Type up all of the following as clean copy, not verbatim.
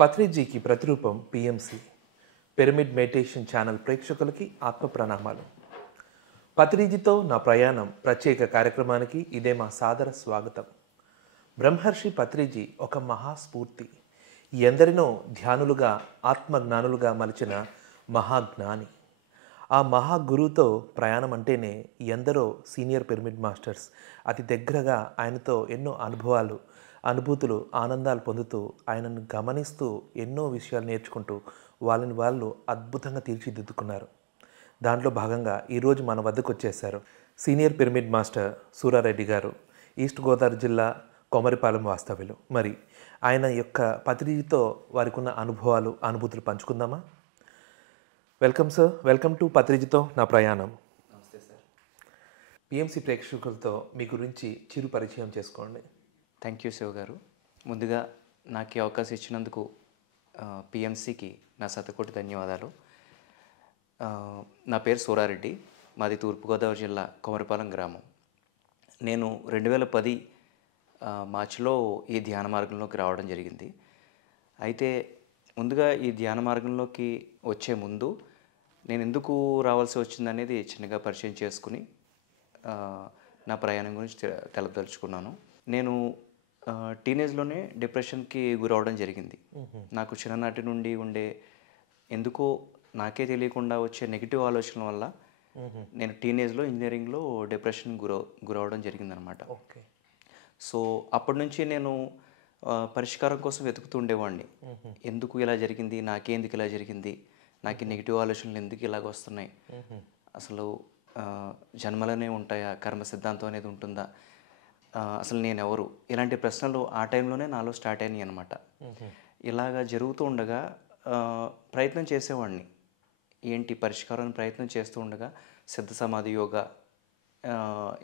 పత్రిజీకి ప్రతిరూపం PMC pyramid meditation channel ప్రేక్షకులకి ఆత్మ ప్రణామాలు. పత్రిజీతో నా ప్రయాణం ప్రత్యేక కార్యక్రమానికి ఇదే మా సాదర స్వాగతం. బ్రహ్మర్షి పత్రిజీ ఒక మహాస్ఫూర్తి, ఎందరినో ధ్యానులుగా ఆత్మజ్ఞానులుగా మలిచిన మహాజ్ఞాని. ఆ మహాగురువుతో ప్రయాణం అంటేనే ఎందరో సీనియర్ పిరమిడ్ మాస్టర్స్ అతి దగ్గరగా ఆయనతో ఎన్నో అనుభూతులు ఆనందాలు పొందుతూ ఆయనను గమనిస్తూ ఎన్నో విషయాలు నేర్చుకుంటూ వాళ్ళని వాళ్ళు అద్భుతంగా తీర్చిదిద్దుకున్నారు. దాంట్లో భాగంగా ఈరోజు మన వద్దకు వచ్చేసారు సీనియర్ పిరమిడ్ మాస్టర్ సూరారెడ్డి గారు, ఈస్ట్ గోదావరి జిల్లా కొమరిపాలెం వాస్తవ్యులు. మరి ఆయన యొక్క పత్రిజీతో వారికి ఉన్న అనుభూతులు పంచుకుందామా? వెల్కమ్ సార్, వెల్కమ్ టు పత్రిజీతో నా ప్రయాణం. నమస్తే సార్. పిఎంసి ప్రేక్షకులతో మీ గురించి చిరు పరిచయం చేసుకోండి. థ్యాంక్ యూ శివ గారు. ముందుగా నాకు ఈ అవకాశం ఇచ్చినందుకు పిఎంసికి నా శతకోటి ధన్యవాదాలు. నా పేరు సూరారెడ్డి, మాది తూర్పుగోదావరి జిల్లా కొమరిపాలెం గ్రామం. నేను 2010 మార్చిలో ఈ ధ్యాన మార్గంలోకి రావడం జరిగింది. అయితే ముందుగా ఈ ధ్యాన మార్గంలోకి వచ్చే ముందు నేను ఎందుకు రావాల్సి వచ్చిందనేది చిన్నగా పరిచయం చేసుకుని నా ప్రయాణం గురించి తెలపదలుచుకున్నాను. నేను టీనేజ్లోనే డిప్రెషన్కి గురవడం జరిగింది. నాకు చిన్ననాటి నుండి ఉండే ఎందుకో నాకే తెలియకుండా వచ్చే నెగిటివ్ ఆలోచనల వల్ల నేను టీనేజ్లో ఇంజనీరింగ్లో డిప్రెషన్ గురవడం జరిగిందనమాట. ఓకే. సో అప్పటి నుంచి నేను పరిష్కారం కోసం వెతుకుతూ ఉండేవాడిని. ఎందుకు ఇలా జరిగింది, నాకెందుకు ఇలా జరిగింది, నాకు నెగిటివ్ ఆలోచనలు ఎందుకు ఇలాగ వస్తున్నాయి, అసలు జన్మలనే ఉంటాయా, కర్మ సిద్ధాంతం అనేది ఉంటుందా, అసలు నేను ఎవరు, ఇలాంటి ప్రశ్నలు ఆ టైంలోనే నాలో స్టార్ట్ అయినాయి అనమాట. ఇలాగా జరుగుతూ ఉండగా ప్రయత్నం చేసేవాడిని, ఏంటి పరిష్కారాన్ని ప్రయత్నం చేస్తూ ఉండగా సిద్ధ సమాధి యోగా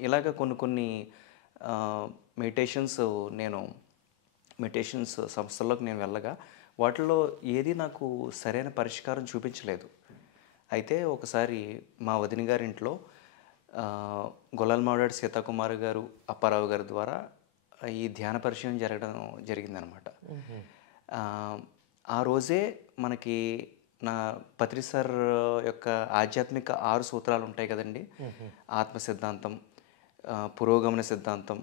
ఇలాగ కొన్ని మెడిటేషన్స్ సంస్థల్లోకి నేను వెళ్ళగా వాటిలో ఏది నాకు సరైన పరిష్కారం చూపించలేదు. అయితే ఒకసారి మా వదిన గారి ఇంట్లో గొల్లలమావిడాడు సీతాకుమార్ గారు, అప్పారావు గారి ద్వారా ఈ ధ్యాన పరిచయం జరగడం జరిగిందనమాట. ఆ రోజే మనకి నా పత్రి సార్ యొక్క ఆధ్యాత్మిక 6 సూత్రాలు ఉంటాయి కదండి. ఆత్మ సిద్ధాంతం, పురోగమన సిద్ధాంతం,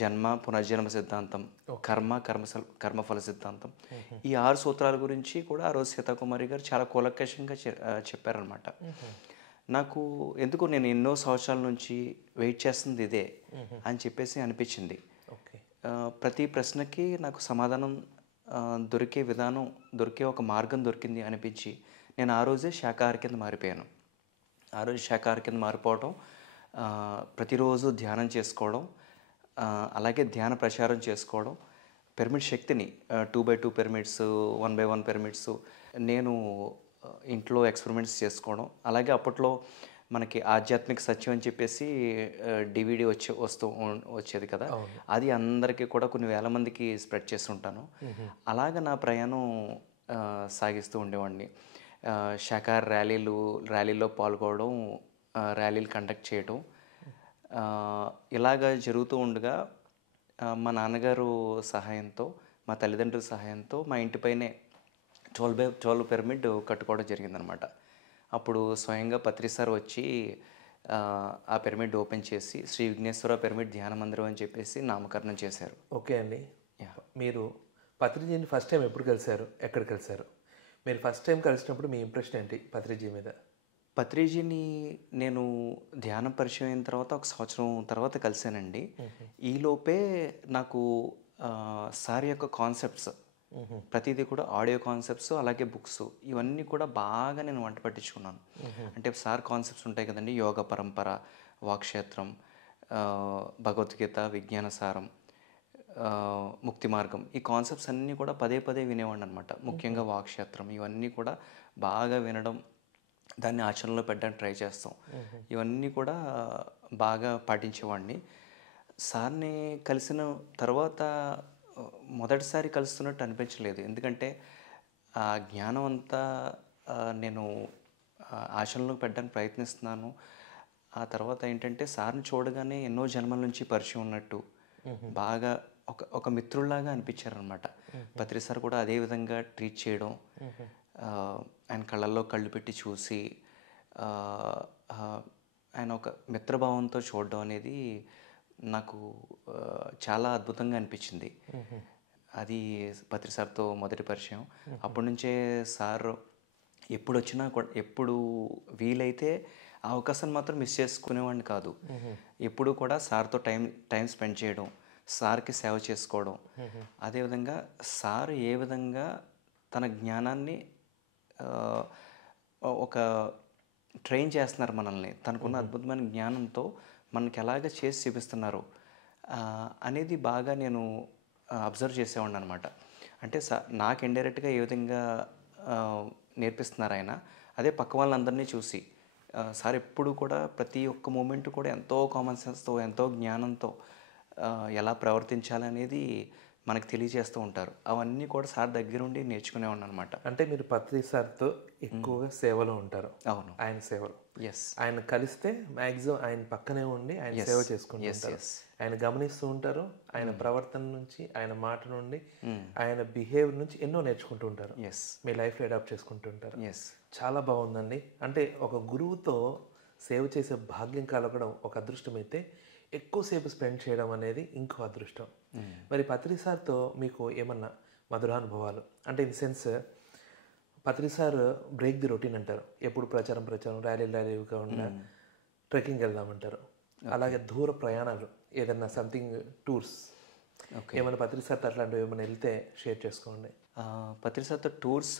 జన్మ పునర్జన్మ సిద్ధాంతం, కర్మఫల సిద్ధాంతం, ఈ 6 సూత్రాల గురించి కూడా ఆ రోజు సీతాకుమారి గారు చాలా కూలంకషంగా చెప్పారనమాట. నాకు ఎందుకు నేను ఎన్నో సంవత్సరాల నుంచి వెయిట్ చేస్తుంది ఇదే అని చెప్పేసి అనిపించింది. ప్రతి ప్రశ్నకి నాకు సమాధానం దొరికే ఒక మార్గం దొరికింది అనిపించి నేను ఆ రోజే శాకాహారి కింద మారిపోయాను. ఆ రోజు శాకాహారి కింద మారిపోవడం, ప్రతిరోజు ధ్యానం చేసుకోవడం, అలాగే ధ్యాన ప్రచారం చేసుకోవడం, పిరమిడ్ శక్తిని 2x2 పిరమిడ్స్, 1x1 పిరమిడ్స్ నేను ఇంట్లో ఎక్స్పెరిమెంట్స్ చేసుకోవడం, అలాగే అప్పట్లో మనకి ఆధ్యాత్మిక సత్యం అని చెప్పేసి DVD వచ్చేది కదా, అది అందరికీ కూడా కొన్ని వేల మందికి స్ప్రెడ్ చేస్తుంటాను. అలాగ నా ప్రయాణం సాగిస్తూ ఉండేవాడిని. శాకాహార ర్యాలీలో పాల్గొనడం, ర్యాలీలు కండక్ట్ చేయడం, ఇలాగ జరుగుతూ ఉండగా మా నాన్నగారు సహాయంతో, మా తల్లిదండ్రుల సహాయంతో మా ఇంటిపైనే 12x12 పిరమిడ్ కట్టుకోవడం జరిగిందనమాట. అప్పుడు స్వయంగా పత్రి సార్ వచ్చి ఆ పిరమిడ్ ఓపెన్ చేసి శ్రీ విఘ్నేశ్వర పిరమిడ్ ధ్యాన మందిరం అని చెప్పేసి నామకరణం చేశారు. ఓకే అండి. మీరు పత్రిజీని ఫస్ట్ టైం ఎప్పుడు కలిశారు, ఎక్కడ కలిశారు? మీరు ఫస్ట్ టైం కలిసినప్పుడు మీ ఇంప్రెషన్ ఏంటి పత్రిజీ మీద? పత్రిజీని నేను ధ్యానం పరిచయం అయిన తర్వాత 1 సంవత్సరం తర్వాత కలిశానండి. ఈలోపే నాకు సార్ యొక్క కాన్సెప్ట్స్ ప్రతిదీ కూడా ఆడియో కాన్సెప్ట్స్, అలాగే బుక్స్, ఇవన్నీ కూడా బాగా నేను వంట పట్టించుకున్నాను. అంటే సార్ కాన్సెప్ట్స్ ఉంటాయి కదండి, యోగ పరంపర, వాక్షేత్రం, భగవద్గీత, విజ్ఞాన సారం, ముక్తి మార్గం, ఈ కాన్సెప్ట్స్ అన్నీ కూడా పదే వినేవాడిని అనమాట. ముఖ్యంగా వాక్షేత్రం ఇవన్నీ కూడా బాగా వినడం, దాన్ని ఆచరణలో పెట్టడానికి ట్రై చేస్తాం, ఇవన్నీ కూడా బాగా పాటించేవాడిని. సార్ని కలిసిన తర్వాత మొదటిసారి కలుస్తున్నట్టు అనిపించలేదు. ఎందుకంటే ఆ జ్ఞానం అంతా నేను ఆచరణలోకి పెట్టడానికి ప్రయత్నిస్తున్నాను. ఆ తర్వాత ఏంటంటే సార్ని చూడగానే ఎన్నో జన్మల నుంచి పరిచయం ఉన్నట్టు, బాగా ఒక మిత్రుల్లాగా అనిపించారనమాట. పత్రి సార్ కూడా అదే విధంగా ట్రీట్ చేయడం, ఆయన కళ్ళల్లో కళ్ళు పెట్టి చూసి ఆ, ఆ, ఆయన ఒక మిత్రభావంతో చూడడం అనేది నాకు చాలా అద్భుతంగా అనిపించింది. అది పత్రి సార్తో మొదటి పరిచయం. అప్పటి నుంచే సార్ ఎప్పుడు వచ్చినా కూడా, ఎప్పుడు వీలైతే ఆ అవకాశాన్ని మాత్రం మిస్ చేసుకునేవాడిని కాదు. ఎప్పుడు కూడా సార్తో టైం స్పెండ్ చేయడం, సార్కి సేవ చేసుకోవడం, అదేవిధంగా సార్ ఏ విధంగా తన జ్ఞానాన్ని ఆ, ఒక ట్రైన్ చేస్తున్నారు మనల్ని, తనకున్న అద్భుతమైన జ్ఞానంతో మనకి ఎలాగ చేసి చూపిస్తున్నారు అనేది బాగా నేను అబ్జర్వ్ చేసేవాడిని అనమాట. అంటే నాకు ఇండైరెక్ట్గా ఏ విధంగా ఆ, నేర్పిస్తున్నారు ఆయన, అదే పక్క వాళ్ళందరినీ చూసి సార్ ఎప్పుడు కూడా ప్రతి ఒక్క మూమెంట్ కూడా ఎంతో కామన్ సెన్స్తో, ఎంతో జ్ఞానంతో ఎలా ప్రవర్తించాలనేది మనకు తెలియజేస్తూ ఉంటారు. అవన్నీ కూడా సార్ దగ్గరుండి నేర్చుకునేవాడిని అనమాట. అంటే మీరు పత్రి సార్తో ఎక్కువగా సేవలో ఉంటారు. అవును. ఆయన సేవలో ఎస్. ఆయన కలిస్తే మ్యాక్సిమం ఆయన పక్కనే ఉండి ఆయన సేవ చేసుకుంటూ ఉంటారు. ఆయన గమనిస్తూ ఉంటారు. ఆయన ప్రవర్తన నుంచి, ఆయన మాట నుండి, ఆయన బిహేవియర్ నుంచి ఎన్నో నేర్చుకుంటూ ఉంటారు. ఎస్. మీ లైఫ్లో అడాప్ట్ చేసుకుంటూ ఉంటారు. ఎస్. చాలా బాగుందండి. అంటే ఒక గురువుతో సేవ చేసే భాగ్యం కలగడం ఒక అదృష్టం అయితే, ఎక్కువసేపు స్పెండ్ చేయడం అనేది ఇంకో అదృష్టం. మరి పత్రి సార్తో మీకు ఏమన్నా మధురానుభవాలు అంటే, in sense Patri sir break the routine అంటారు. ఎప్పుడు ప్రచారం ర్యాలీగా ఉండ ట్రెక్కింగ్ వెళ్దామంటారు. అలాగే దూర ప్రయాణాలు, ఏదన్నా సంథింగ్ టూర్స్, ఏమైనా పత్రి సార్తో అట్లాంటివి ఏమైనా వెళ్తే షేర్ చేసుకోండి. పత్రి సార్తో టూర్స్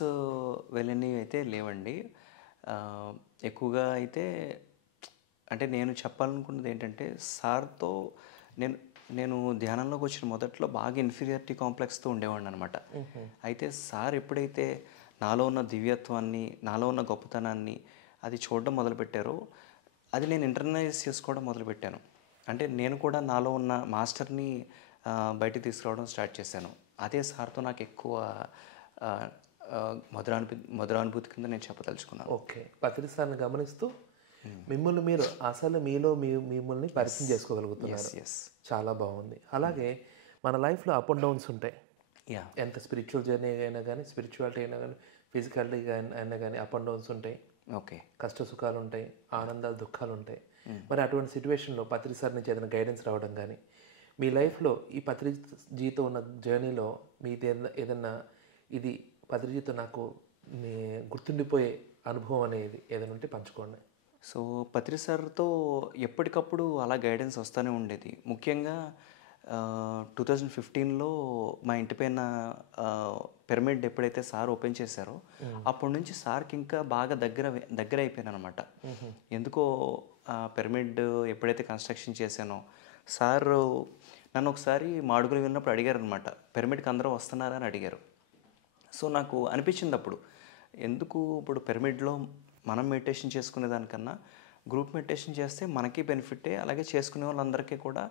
వెళ్ళినవి అయితే లేవండి. ఎక్కువగా అయితే అంటే నేను చెప్పాలనుకున్నది ఏంటంటే, సార్తో నేను నేను ధ్యానంలోకి వచ్చిన మొదట్లో బాగా ఇన్ఫీరియారిటీ కాంప్లెక్స్తో ఉండేవాడిని అనమాట. అయితే సార్ ఎప్పుడైతే నాలో ఉన్న దివ్యత్వాన్ని, నాలో ఉన్న గొప్పతనాన్ని అది చూడడం మొదలుపెట్టారో, అది నేను ఇంటర్నలైజ్ చేసుకోవడం మొదలుపెట్టాను. అంటే నేను కూడా నాలో ఉన్న మాస్టర్ని బయటికి తీసుకురావడం స్టార్ట్ చేశాను. అదే సార్తో నాకు ఎక్కువ మధురానుభూతి కింద నేను చెప్పదలుచుకున్నాను. ఓకే, పత్రి సార్ని గమనిస్తూ మిమ్మల్ని మీరు అసలు మిమ్మల్ని పరిచయం చేసుకోగలుగుతున్నారు. చాలా బాగుంది. అలాగే మన లైఫ్లో అప్ అండ్ డౌన్స్ ఉంటాయి. ఎంత స్పిరిచువల్ జర్నీ అయినా కానీ, స్పిరిచువాలిటీ అయినా కానీ, ఫిజికాలిటీ అయినా కానీ అప్ అండ్ డౌన్స్ ఉంటాయి. ఓకే. కష్ట సుఖాలు ఉంటాయి, ఆనందాలు దుఃఖాలు ఉంటాయి. మరి అటువంటి సిచ్యువేషన్లో పత్రి సార్ నుంచి ఏదైనా గైడెన్స్ రావడం కానీ, మీ లైఫ్లో ఈ పత్రిజీతో ఉన్న జర్నీలో మీది ఏదన్నా ఇది పత్రిజీతో నాకు గుర్తుండిపోయే అనుభవం అనేది ఏదైనా ఉంటే పంచుకోండి. సో పత్రి సార్తో ఎప్పటికప్పుడు అలా గైడెన్స్ వస్తూనే ఉండేది. ముఖ్యంగా 2015లో మా ఇంటి పైన పిరమిడ్ ఎప్పుడైతే సార్ ఓపెన్ చేశారో, అప్పటి నుంచి సార్కి ఇంకా బాగా దగ్గర అయిపోయాను అనమాట. ఎందుకో పిరమిడ్ ఎప్పుడైతే కన్స్ట్రక్షన్ చేశానో, సార్ నన్ను ఒకసారి మాడుగులు విన్నప్పుడు అడిగారు అనమాట, పిరమిడ్కి అందరూ వస్తున్నారా అని అడిగారు. సో నాకు అనిపించింది అప్పుడు, ఎందుకు ఇప్పుడు పిరమిడ్లో మనం మెడిటేషన్ చేసుకునే దానికన్నా గ్రూప్ మెడిటేషన్ చేస్తే మనకి బెనిఫిటే, అలాగే చేసుకునే వాళ్ళందరికీ కూడా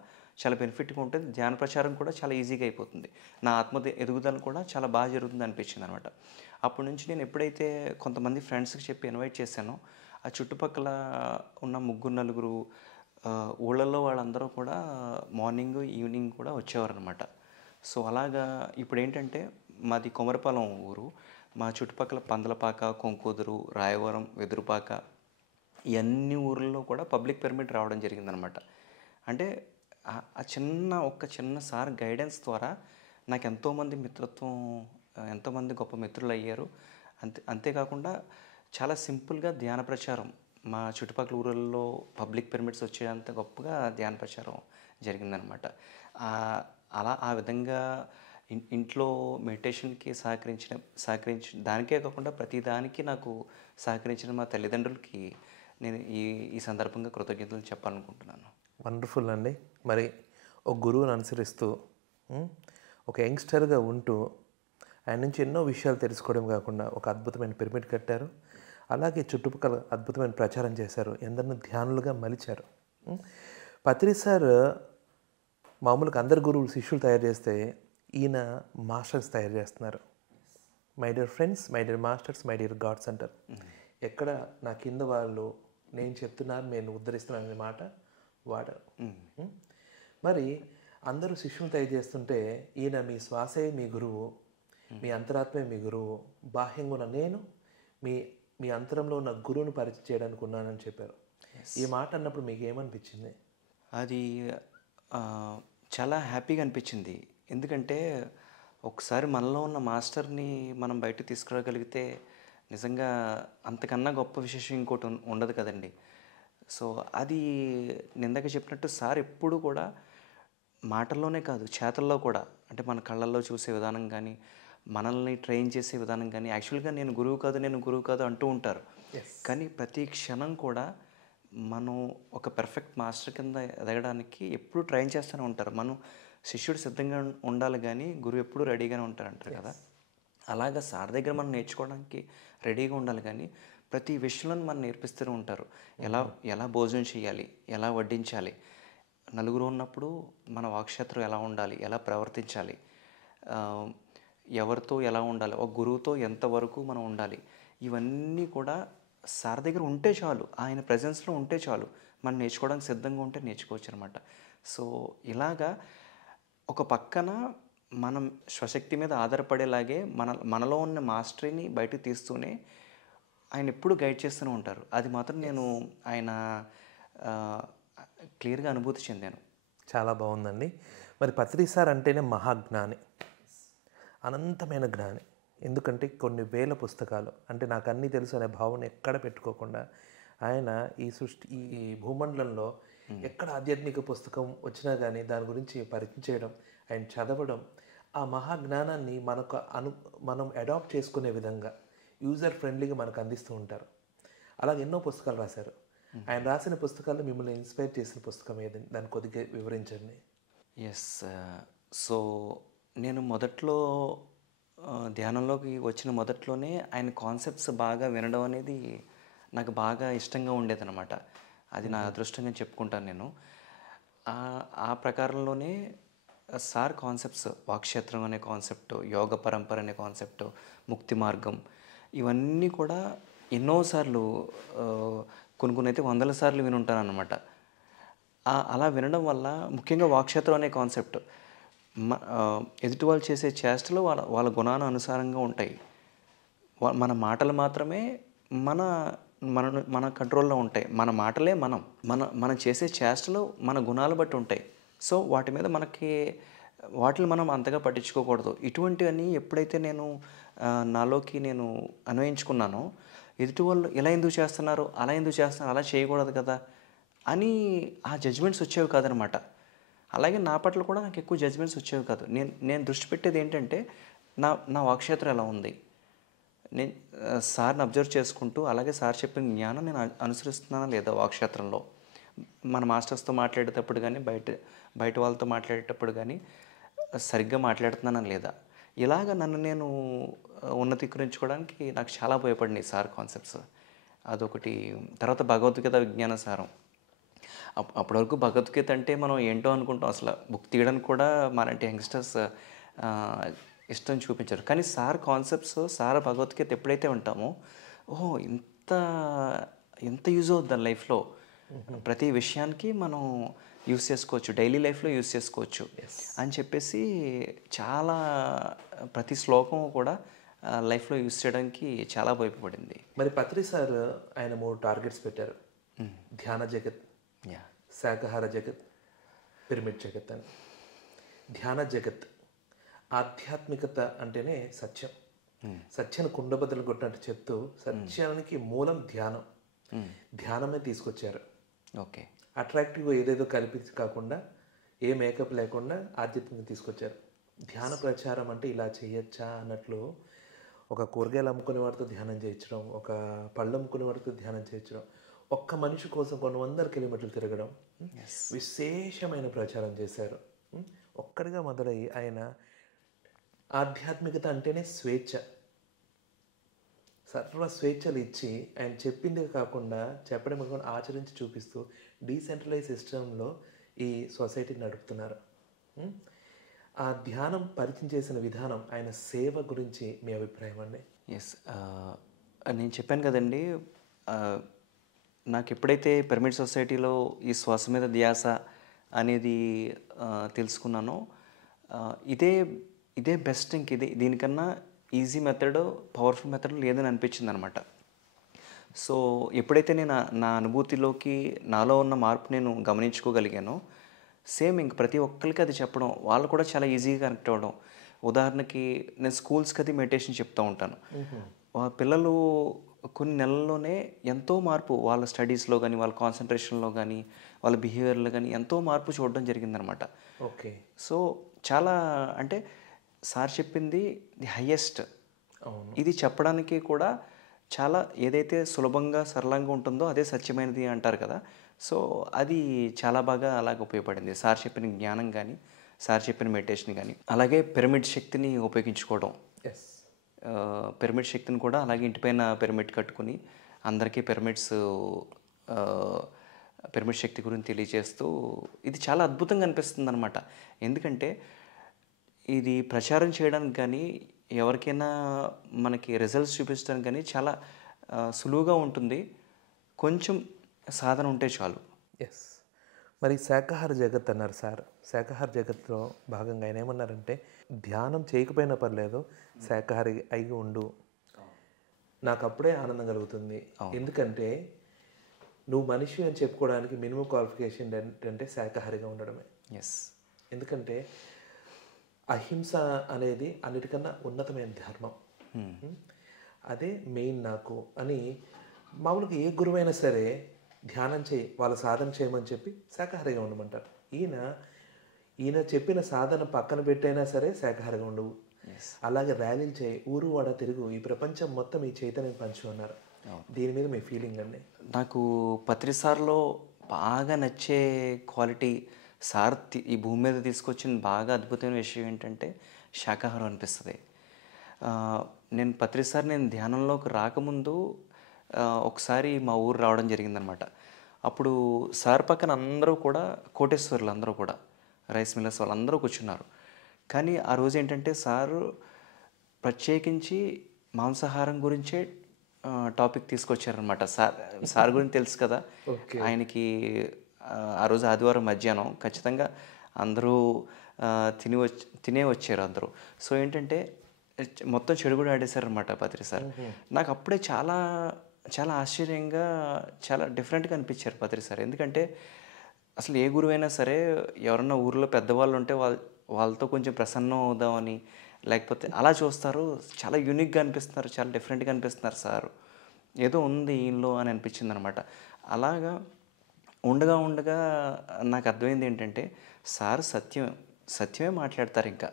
చాలా బెనిఫిట్గా ఉంటుంది. ధ్యాన ప్రచారం కూడా చాలా ఈజీగా అయిపోతుంది, నా ఎదుగుదల కూడా చాలా బాగా జరుగుతుంది అనిపించింది అనమాట. అప్పటి నుంచి నేను ఎప్పుడైతే కొంతమంది ఫ్రెండ్స్కి చెప్పి ఇన్వైట్ చేశానో, ఆ చుట్టుపక్కల ఉన్న 3-4 ఊళ్ళల్లో వాళ్ళందరూ కూడా మార్నింగ్ ఈవినింగ్ కూడా వచ్చేవారు అనమాట. సో అలాగా ఇప్పుడు ఏంటంటే, మాది కొమరపాలెం ఊరు, మా చుట్టుపక్కల పందలపాక, కొంకూదురు, రాయవరం, వెదురుపాక, ఇవన్నీ ఊర్లలో కూడా పబ్లిక్ పిరమిడ్ రావడం జరిగిందనమాట. అంటే ఒక చిన్న సార్ గైడెన్స్ ద్వారా నాకు ఎంతోమంది మిత్రత్వం, ఎంతోమంది గొప్ప మిత్రులు అయ్యారు. అంతేకాకుండా చాలా సింపుల్గా ధ్యాన ప్రచారం మా చుట్టుపక్కల ఊళ్ళల్లో పబ్లిక్ పిరమిడ్స్ వచ్చేంత గొప్పగా ధ్యాన ప్రచారం జరిగిందనమాట. ఆ విధంగా ఇంట్లో మెడిటేషన్కి సహకరించిన దానికే కాకుండా ప్రతి దానికి నాకు సహకరించిన మా తల్లిదండ్రులకి నేను ఈ సందర్భంగా కృతజ్ఞతలు చెప్పాలనుకుంటున్నాను. వండర్ఫుల్ అండి. మరి ఒక గురువుని అనుసరిస్తూ ఒక యంగ్స్టర్గా ఉంటూ ఆయన నుంచి ఎన్నో విషయాలు తెలుసుకోవడం కాకుండా ఒక అద్భుతమైన పిరమిడ్ కట్టారు. అలాగే చుట్టుపక్కల అద్భుతమైన ప్రచారం చేశారు, ఎందరినో ధ్యానులుగా మలిచారు. పత్రి సార్ మామూలుగా అందరు గురువులు శిష్యులు తయారు చేస్తే, ఈయన మాస్టర్స్ తయారు చేస్తున్నారు. My dear friends, my dear masters, my dear God's అంటారు. ఎక్కడ నా కింద వాళ్ళు నేను చెప్తున్నాను, నేను ఉద్ధరిస్తున్నాను అనే మాట వాడారు. మరి అందరూ శిష్యుని తయారు చేస్తుంటే ఈయన మీ శ్వాసే మీ గురువు, మీ అంతరాత్మే మీ గురువు, బాహ్యంగా ఉన్న నేను మీ మీ అంతరంలో ఉన్న గురువుని పరిచయం చేయడానికి ఉన్నానని చెప్పారు. ఈ మాట అన్నప్పుడు మీకు ఏమనిపించింది? అది ఆ, చాలా హ్యాపీగా అనిపించింది. ఎందుకంటే ఒకసారి మనలో ఉన్న మాస్టర్ని మనం బయటకు తీసుకురాగలిగితే నిజంగా అంతకన్నా గొప్ప విశేషం ఇంకోటి ఉండదు కదండి. సో అది నిందాక చెప్పినట్టు సార్ ఎప్పుడు కూడా మాటల్లోనే కాదు చేతల్లో కూడా, అంటే మన కళ్ళల్లో చూసే విధానం కానీ, మనల్ని ట్రైన్ చేసే విధానం కానీ, యాక్చువల్గా నేను గురువు కాదు, నేను గురువు కాదు అంటూ ఉంటారు. కానీ ప్రతి క్షణం కూడా మనం ఒక పెర్ఫెక్ట్ మాస్టర్ కింద ఎదగడానికి ఎప్పుడు ట్రైన్ చేస్తూనే ఉంటారు. మనం శిష్యుడు సిద్ధంగా ఉండాలి కానీ గురువు ఎప్పుడు రెడీగానే ఉంటారంటారు కదా. అలాగా సార్ దగ్గర మనం నేర్చుకోవడానికి రెడీగా ఉండాలి కానీ ప్రతి విషయంలో మనం నేర్పిస్తూనే ఉంటారు. ఎలా ఎలా భోజనం చేయాలి, ఎలా వడ్డించాలి, నలుగురు ఉన్నప్పుడు మన వాక్క్షేత్రం ఎలా ఉండాలి, ఎలా ప్రవర్తించాలి, ఆ, ఎవరితో ఎలా ఉండాలి, ఒక గురువుతో ఎంతవరకు మనం ఉండాలి, ఇవన్నీ కూడా సార్ దగ్గర ఉంటే చాలు, ఆయన ప్రజెన్స్లో ఉంటే చాలు, మనం నేర్చుకోవడానికి సిద్ధంగా ఉంటే నేర్చుకోవచ్చు అనమాట. సో ఇలాగా ఒక పక్కన మనం స్వశక్తి మీద ఆధారపడేలాగే మనలో ఉన్న మాస్టరీని బయటకు తీస్తూనే ఆయన ఎప్పుడు గైడ్ చేస్తూనే ఉంటారు. అది మాత్రం నేను ఆయన క్లియర్గా అనుభూతి చెందాను. చాలా బాగుందండి. మరి పత్రి సార్ అంటేనే మహాజ్ఞాని, అనంతమైన జ్ఞాని. ఎందుకంటే కొన్ని వేల పుస్తకాలు, అంటే నాకు అన్నీ తెలుసు అనే భావన ఎక్కడ పెట్టుకోకుండా ఆయన ఈ భూమండలంలో ఎక్కడ ఆధ్యాత్మిక పుస్తకం వచ్చినా కానీ దాని గురించి పరిచయం చేయడం, ఆయన చదవడం, ఆ మహాజ్ఞానాన్ని మనం అడాప్ట్ చేసుకునే విధంగా యూజర్ ఫ్రెండ్లీగా మనకు అందిస్తూ ఉంటారు. అలాగే ఎన్నో పుస్తకాలు రాశారు. ఆయన రాసిన పుస్తకాల్లో మిమ్మల్ని ఇన్స్పైర్ చేసిన పుస్తకం ఏది, దాన్ని కొద్దిగా వివరించండి. ఎస్. సో నేను మొదట్లో ధ్యానంలోకి వచ్చిన మొదట్లోనే ఆయన కాన్సెప్ట్స్ బాగా వినడం అనేది నాకు బాగా ఇష్టంగా ఉండేదన్నమాట. అది నా అదృష్టంగా చెప్పుకుంటాను నేను. ఆ ప్రకారంలోనే సార్ కాన్సెప్ట్స్, వాక్క్షేత్రం అనే కాన్సెప్ట్, యోగ పరంపర అనే కాన్సెప్ట్, ముక్తి మార్గం, ఇవన్నీ కూడా ఎన్నోసార్లు, కొన్ని అయితే 100 సార్లు వినుంటాను అన్నమాట. అలా వినడం వల్ల ముఖ్యంగా వాక్క్షేత్రం అనే కాన్సెప్ట్ ఎదుటి వాళ్ళు చేసే చేష్టలు వాళ్ళ గుణాను అనుసారంగా ఉంటాయి. మన మాటలు మాత్రమే మన మన మన కంట్రోల్లో ఉంటాయి. మన మాటలే మనం చేసే చేష్టలు మన గుణాలు బట్టి ఉంటాయి. సో వాటి మీద వాటిని మనం అంతగా పట్టించుకోకూడదు. ఇటువంటివన్నీ ఎప్పుడైతే నేను నాలోకి నేను అన్వయించుకున్నానో, ఎదుటి వాళ్ళు ఇలా ఎందుకు చేస్తున్నారు, అలా ఎందుకు చేస్తున్నారు, అలా చేయకూడదు కదా అని ఆ జడ్జ్మెంట్స్ వచ్చేవి కాదనమాట. అలాగే నా పట్ల కూడా నాకు ఎక్కువ జడ్జ్మెంట్స్ వచ్చేవి కాదు. నేను దృష్టి పెట్టేది ఏంటంటే నా వాక్క్షేత్రం ఎలా ఉంది, నేను సార్ని అబ్జర్వ్ చేసుకుంటూ, అలాగే సార్ చెప్పిన జ్ఞానం నేను అనుసరిస్తున్నానా లేదా వాక్క్షేత్రంలో, మన మాస్టర్స్తో మాట్లాడేటప్పుడు కానీ బయట వాళ్ళతో మాట్లాడేటప్పుడు కానీ సరిగ్గా మాట్లాడుతున్నానా లేదా, ఇలాగ నన్ను నేను ఉన్నతీకరించుకోవడానికి నాకు చాలా ఉపయోగపడినాయి సార్ కాన్సెప్ట్స్. అదొకటి. తర్వాత భగవద్గీత విజ్ఞాన సారం. అప్పటివరకు భగవద్గీత అంటే మనం ఏంటో అనుకుంటాం. అసలు బుక్ తీయడానికి కూడా మనలాంటి యంగ్స్టర్స్ ఇష్టం చూపించారు. కానీ సార్ కాన్సెప్ట్స్, సార్ భగవద్గీత ఎప్పుడైతే ఉంటామో, ఓహో ఎంత యూజ్ అవుతుంది లైఫ్లో, ప్రతి విషయానికి మనం యూస్ చేసుకోవచ్చు, డైలీ లైఫ్లో యూస్ చేసుకోవచ్చు అని చెప్పేసి చాలా ప్రతి శ్లోకం కూడా లైఫ్లో యూస్ చేయడానికి చాలా ఉపయోగపడింది. మరి పత్రి సార్ ఆయన 3 టార్గెట్స్ పెట్టారు. ధ్యాన జగత్, శాకాహార జగత్, పిరమిడ్ జగత్ అని. ధ్యాన జగత్, ఆధ్యాత్మికత అంటేనే సత్యం. సత్యాన్ని కుండబద్దలు కొట్టినట్టు చెప్తూ సత్యానికి మూలం ధ్యానం, ధ్యానమే తీసుకొచ్చారు. ఓకే. అట్రాక్టివ్గా ఏదేదో కల్పించి కాకుండా, ఏ మేకప్ లేకుండా ఆధ్యాత్మికంగా తీసుకొచ్చారు. ధ్యాన ప్రచారం అంటే ఇలా చేయొచ్చా అన్నట్లు, ఒక కూరగాయలు అమ్ముకునే వాడితో ధ్యానం చేయించడం, ఒక పళ్ళు అమ్ముకునే వాడితో ధ్యానం చేయించడం, ఒక్క మనిషి కోసం కొన్ని 100 కిలోమీటర్లు తిరగడం, విశేషమైన ప్రచారం చేశారు. ఒక్కడిగా మొదలయ్యి ఆయన ఆధ్యాత్మికత అంటేనే స్వేచ్ఛ, సర్వ స్వేచ్ఛలు ఇచ్చి ఆయన చెప్పిందే కాకుండా చెప్పడం కాకుండా ఆచరించి చూపిస్తూ డీసెంట్రలైజ్ సిస్టంలో ఈ సొసైటీని నడుపుతున్నారు. ఆ ధ్యానం పరిచయం చేసిన విధానం, ఆయన సేవ గురించి మీ అభిప్రాయం అండి? ఎస్. నేను చెప్పాను కదండి, నాకు ఎప్పుడైతే పిరమిడ్ సొసైటీలో ఈ శ్వాస మీద ధ్యాస అనేది తెలుసుకున్నానో ఇదే ఇదే బెస్ట్. ఇంక దీనికన్నా ఈజీ మెథడ్, పవర్ఫుల్ మెథడ్ లేదని అనిపించింది అనమాట. సో ఎప్పుడైతే నేను నా అనుభూతిలోకి నాలో ఉన్న మార్పు నేను గమనించుకోగలిగానో, సేమ్ ఇంక ప్రతి ఒక్కరికి అది చెప్పడం, వాళ్ళు కూడా చాలా ఈజీగా కనెక్ట్ అవ్వడం. ఉదాహరణకి నేను స్కూల్స్కి అది మెడిటేషన్ చెప్తూ ఉంటాను. పిల్లలు కొన్ని నెలల్లోనే ఎంతో మార్పు వాళ్ళ స్టడీస్లో కానీ, వాళ్ళ కాన్సన్ట్రేషన్లో కానీ, వాళ్ళ బిహేవియర్లో కానీ ఎంతో మార్పు చూడడం జరిగిందనమాట. ఓకే. సో చాలా అంటే సార్ చెప్పింది ది హయ్యెస్ట్. ఇది చెప్పడానికి కూడా చాలా ఏదైతే సులభంగా సరళంగా ఉంటుందో అదే సత్యమైనది అంటారు కదా. సో అది చాలా బాగా అలాగ ఉపయోగపడింది. సార్ చెప్పిన జ్ఞానం కానీ, సార్ చెప్పిన మెడిటేషన్ కానీ. అలాగే పిరమిడ్ శక్తిని ఉపయోగించుకోవడం. ఎస్. పిరమిడ్ శక్తిని కూడా అలాగే ఇంటిపైన పిరమిడ్ కట్టుకుని అందరికీ పిరమిడ్ శక్తి గురించి తెలియజేస్తూ ఇది చాలా అద్భుతంగా అనిపిస్తుంది అనమాట. ఎందుకంటే ఇది ప్రచారం చేయడానికి కానీ, ఎవరికైనా మనకి రిజల్ట్స్ చూపించడానికి కానీ చాలా సులువుగా ఉంటుంది. కొంచెం సాధన ఉంటే చాలు. ఎస్. మరి శాకాహార జగత్ అన్నారు సార్. శాకాహార జగత్తులో భాగంగా ఆయన ఏమన్నారంటే, ధ్యానం చేయకపోయినా పర్లేదు, శాకాహారి అయి ఉండు, నాకు అప్పుడే ఆనందం కలుగుతుంది. ఎందుకంటే నువ్వు మనిషి అని చెప్పుకోవడానికి మినిమం క్వాలిఫికేషన్ ఏంటంటే శాకాహారిగా ఉండడమే. ఎస్. ఎందుకంటే అహింస అనేది అన్నిటికన్నా ఉన్నతమైన ధర్మం. అదే మెయిన్ నాకు అని మామూలుగా ఏ గురువైనా సరే ధ్యానం చేయి, వాళ్ళ సాధన చేయమని చెప్పి శాకాహారిగా ఉండమంటారు. ఈయన చెప్పిన సాధన పక్కన పెట్టైనా సరే శాకాహారిగా ఉండవు. అలాగే ర్యాలీలు చేయి, ఊరు వాడ తిరుగు, ఈ ప్రపంచం మొత్తం ఈ చైతన్యం పంచు అన్నారు. దీని మీద మీ ఫీలింగ్ అండి? నాకు పత్రి సార్లో బాగా నచ్చే క్వాలిటీ, సార్ ఈ భూమి మీద తీసుకొచ్చిన బాగా అద్భుతమైన విషయం ఏంటంటే శాకాహారం అనిపిస్తుంది. నేను పత్రి సార్ నేను ధ్యానంలోకి రాకముందు ఒకసారి మా ఊరు రావడం జరిగిందనమాట. అప్పుడు సార్ పక్కన అందరూ కూడా కోటేశ్వర్లు, అందరూ కూడా రైస్ మిల్లర్స్ వాళ్ళందరూ కూర్చున్నారు. కానీ ఆ రోజు ఏంటంటే సారు ప్రత్యేకించి మాంసాహారం గురించే టాపిక్ తీసుకొచ్చారనమాట. సార్ గురించి తెలుసు కదా, ఆయనకి ఆ రోజు ఆదివారం మధ్యాహ్నం ఖచ్చితంగా అందరూ తినే వచ్చారు అందరూ. సో ఏంటంటే మొత్తం చెడు కూడా ఆడేశారనమాట పత్రి సార్. నాకు అప్పుడే చాలా చాలా ఆశ్చర్యంగా, చాలా డిఫరెంట్గా అనిపించారు పత్రి సార్. ఎందుకంటే అసలు ఏ గురువైనా సరే ఎవరన్నా ఊరిలో పెద్దవాళ్ళు ఉంటే వాళ్ళతో కొంచెం ప్రసన్నం అవుదామని, లేకపోతే అలా చూస్తారు. చాలా యూనిక్గా అనిపిస్తున్నారు, చాలా డిఫరెంట్గా అనిపిస్తున్నారు సార్, ఏదో ఉంది ఈయనలో అని అనిపించింది అనమాట. అలాగా ఉండగా నాకు అర్థమైంది ఏంటంటే సార్ సత్యమే మాట్లాడతారు. ఇంకా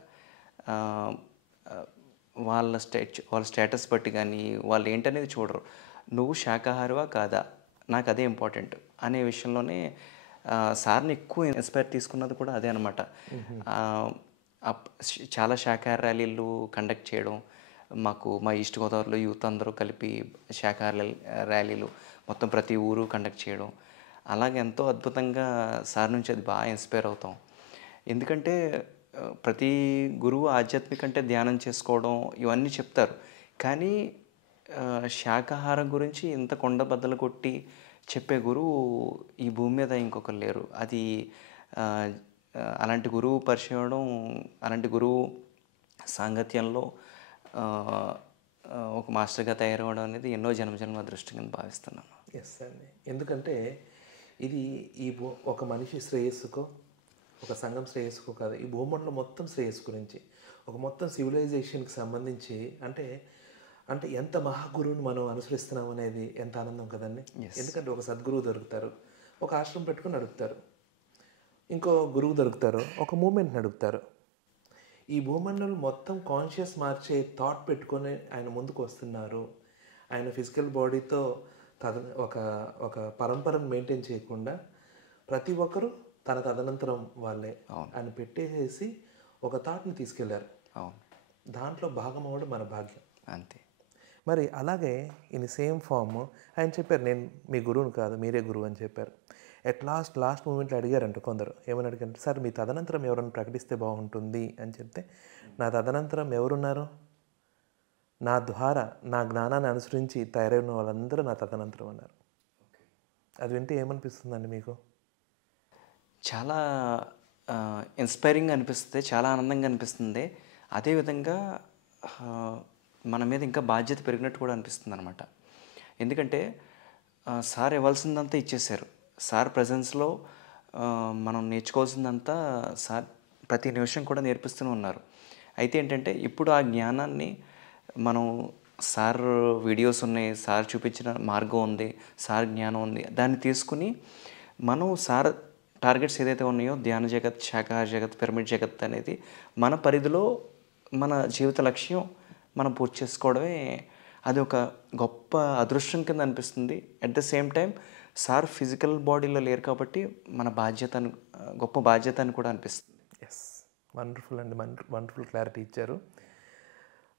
వాళ్ళ స్టేటస్ బట్టి కానీ వాళ్ళు ఏంటనేది చూడరు. నువ్వు శాకాహారివా కాదా, నాకు అదే ఇంపార్టెంట్ అనే విషయంలోనే సార్ని ఎక్కువ ఇన్స్పైర్ తీసుకున్నది కూడా అదే అనమాట. చాలా శాకాహార ర్యాలీలు కండక్ట్ చేయడం, మా ఈస్ట్ గోదావరిలో యూత్ అందరూ కలిపి శాకాహార ర్యాలీలు మొత్తం ప్రతి ఊరు కండక్ట్ చేయడం, అలాగే ఎంతో అద్భుతంగా సార్ నుంచి అది బాగా ఇన్స్పైర్ అవుతాం. ఎందుకంటే ప్రతి గురువు ఆధ్యాత్మిక అంటే ధ్యానం చేసుకోవడం ఇవన్నీ చెప్తారు. కానీ శాకాహారం గురించి ఇంత కొండ బద్దలు కొట్టి చెప్పే గురువు ఈ భూమి మీద ఇంకొకరు లేరు. అది అలాంటి గురువు పరిచయం అవడం, అలాంటి గురువు సాంగత్యంలో ఒక మాస్టర్గా తయారవడం అనేది ఎన్నో జన్మ అదృష్టంగా భావిస్తున్నాను. ఎస్ అండి. ఎందుకంటే ఇది ఒక మనిషి శ్రేయస్సుకో, ఒక సంఘం శ్రేయస్సుకో కాదు, ఈ భూమండలం మొత్తం శ్రేయస్సు గురించి, ఒక మొత్తం సివిలైజేషన్కి సంబంధించి అంటే ఎంత మహాగురువుని మనం అనుసరిస్తున్నాం అనేది ఎంత ఆనందం కదండి. ఎందుకంటే ఒక సద్గురువు దొరుకుతారు, ఒక ఆశ్రమం పెట్టుకుని నడుపుతారు, ఇంకో గురువు దొరుకుతారు, ఒక మూమెంట్ నడుపుతారు. ఈ భూమండలం మొత్తం కాన్షియస్ మార్చే థాట్ పెట్టుకొని ఆయన ముందుకు వస్తున్నారు. ఆయన ఫిజికల్ బాడీతో ఒక పరంపరను మెయింటైన్ చేయకుండా ప్రతి ఒక్కరూ తన తదనంతరం వాళ్ళే ఆయన పెట్టేసి ఒక థాట్ని తీసుకెళ్లారు. దాంట్లో భాగం అవ్వడం మన భాగ్యం అంతే. మరి అలాగే ఇన్ సేమ్ ఫామ్ ఆయన చెప్పారు, నేను మీ గురువుని కాదు, మీరే గురువు అని చెప్పారు. అట్ లాస్ట్ మూమెంట్లో అడిగారంట కొందరు, ఏమని అడిగారంటే, సార్ మీ తదనంతరం ఎవరైనా ప్రకటిస్తే బాగుంటుంది అని చెప్తే, నా తదనంతరం ఎవరున్నారు, నా ద్వారా నా జ్ఞానాన్ని అనుసరించి తయారైన వాళ్ళందరూ నా తదనంతరం అన్నారు. అది వింటే ఏమనిపిస్తుందండి మీకు? చాలా ఇన్స్పైరింగ్గా అనిపిస్తుంది, చాలా ఆనందంగా అనిపిస్తుంది. అదేవిధంగా మన మీద ఇంకా బాధ్యత పెరిగినట్టు కూడా అనిపిస్తుంది అనమాట. ఎందుకంటే సార్ ఇవ్వాల్సిందంతా ఇచ్చేశారు. సార్ ప్రజెన్స్లో మనం నేర్చుకోవాల్సిందంతా సార్ ప్రతి నిమిషం కూడా నేర్పిస్తూనే ఉన్నారు. అయితే ఏంటంటే ఇప్పుడు ఆ జ్ఞానాన్ని మనం సార్ వీడియోస్ ఉన్నాయి, సార్ చూపించిన మార్గం ఉంది, సార్ జ్ఞానం ఉంది, దాన్ని తీసుకుని మనం సార్ టార్గెట్స్ ఏదైతే ఉన్నాయో ధ్యాన జగత్, శాకాహార జగత్, పిరమిడ్ జగత్ అనేది మన పరిధిలో మన జీవిత లక్ష్యం మనం పూర్తి చేసుకోవడమే అది ఒక గొప్ప అదృష్టం కింద అనిపిస్తుంది. At the same time sir physical బాడీలో లేరు కాబట్టి మన బాధ్యత గొప్ప బాధ్యత అని కూడా అనిపిస్తుంది. ఎస్, వండర్ఫుల్ అండి, వండర్ఫుల్ క్లారిటీ ఇచ్చారు.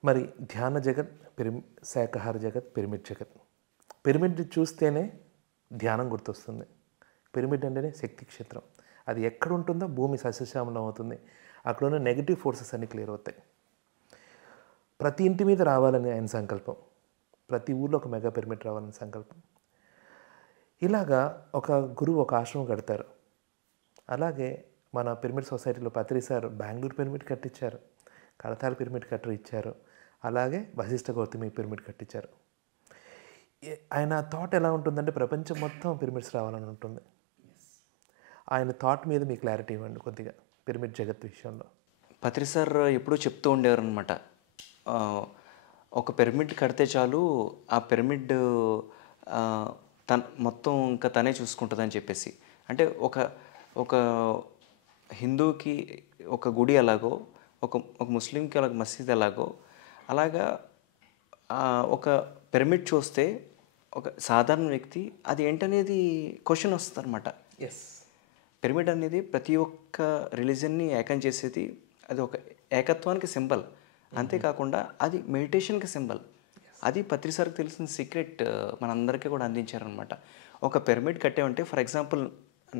మరి ధ్యాన జగత్, శాకాహార జగత్, పిరమిడ్ జగత్. పిరమిడ్ చూస్తేనే ధ్యానం గుర్తొస్తుంది. పిరమిడ్ అంటేనే శక్తి క్షేత్రం. అది ఎక్కడ ఉంటుందో భూమి సస్యశ్యామలం అవుతుంది. అక్కడ ఉన్న నెగిటివ్ ఫోర్సెస్ అన్నీ క్లియర్ అవుతాయి. ప్రతి ఇంటి మీద రావాలని ఆయన సంకల్పం, ప్రతి ఊళ్ళో ఒక మెగా పిరమిడ్ రావాలని సంకల్పం. ఇలాగా ఒక గురువు ఒక ఆశ్రమం కడతారు. అలాగే మన పిరమిడ్ సొసైటీలో పత్రి సార్ బెంగళూరు పిరమిడ్ కట్టించారు, కడతాల పిరమిడ్ కట్టించారు, అలాగే వశిష్ఠ గౌతమి పిరమిడ్ కట్టించారు. ఆయన థాట్ ఎలా ఉంటుందంటే ప్రపంచం మొత్తం పిరమిడ్స్ రావాలని ఉంటుంది. ఆయన థాట్ మీద మీ క్లారిటీ ఇవ్వండి కొద్దిగా పిరమిడ్ జగత్ విషయంలో. పత్రి సార్ ఎప్పుడూ చెప్తూ ఉండేవారు అనమాట, ఒక పిరమిడ్ కడితే చాలు, ఆ పిరమిడ్ మొత్తం ఇంకా తనే చూసుకుంటుందని చెప్పేసి. అంటే ఒక ఒక హిందూకి ఒక గుడి ఎలాగో, ఒక ఒక ముస్లింకి అలాగ మసీద్ ఎలాగో, అలాగా ఒక పిరమిడ్ చూస్తే ఒక సాధారణ వ్యక్తి అది ఏంటనేది క్వశ్చన్ వస్తుంది అనమాట. ఎస్, పిరమిడ్ అనేది ప్రతి ఒక్క రిలీజన్ని ఏకం చేసేది, అది ఒక ఏకత్వానికి సింబల్. అంతేకాకుండా అది మెడిటేషన్కి సింబల్. అది పత్రి సార్కి తెలిసిన సీక్రెట్ మనందరికీ కూడా అందించారనమాట. ఒక పిరమిడ్ కట్టామంటే, ఫర్ ఎగ్జాంపుల్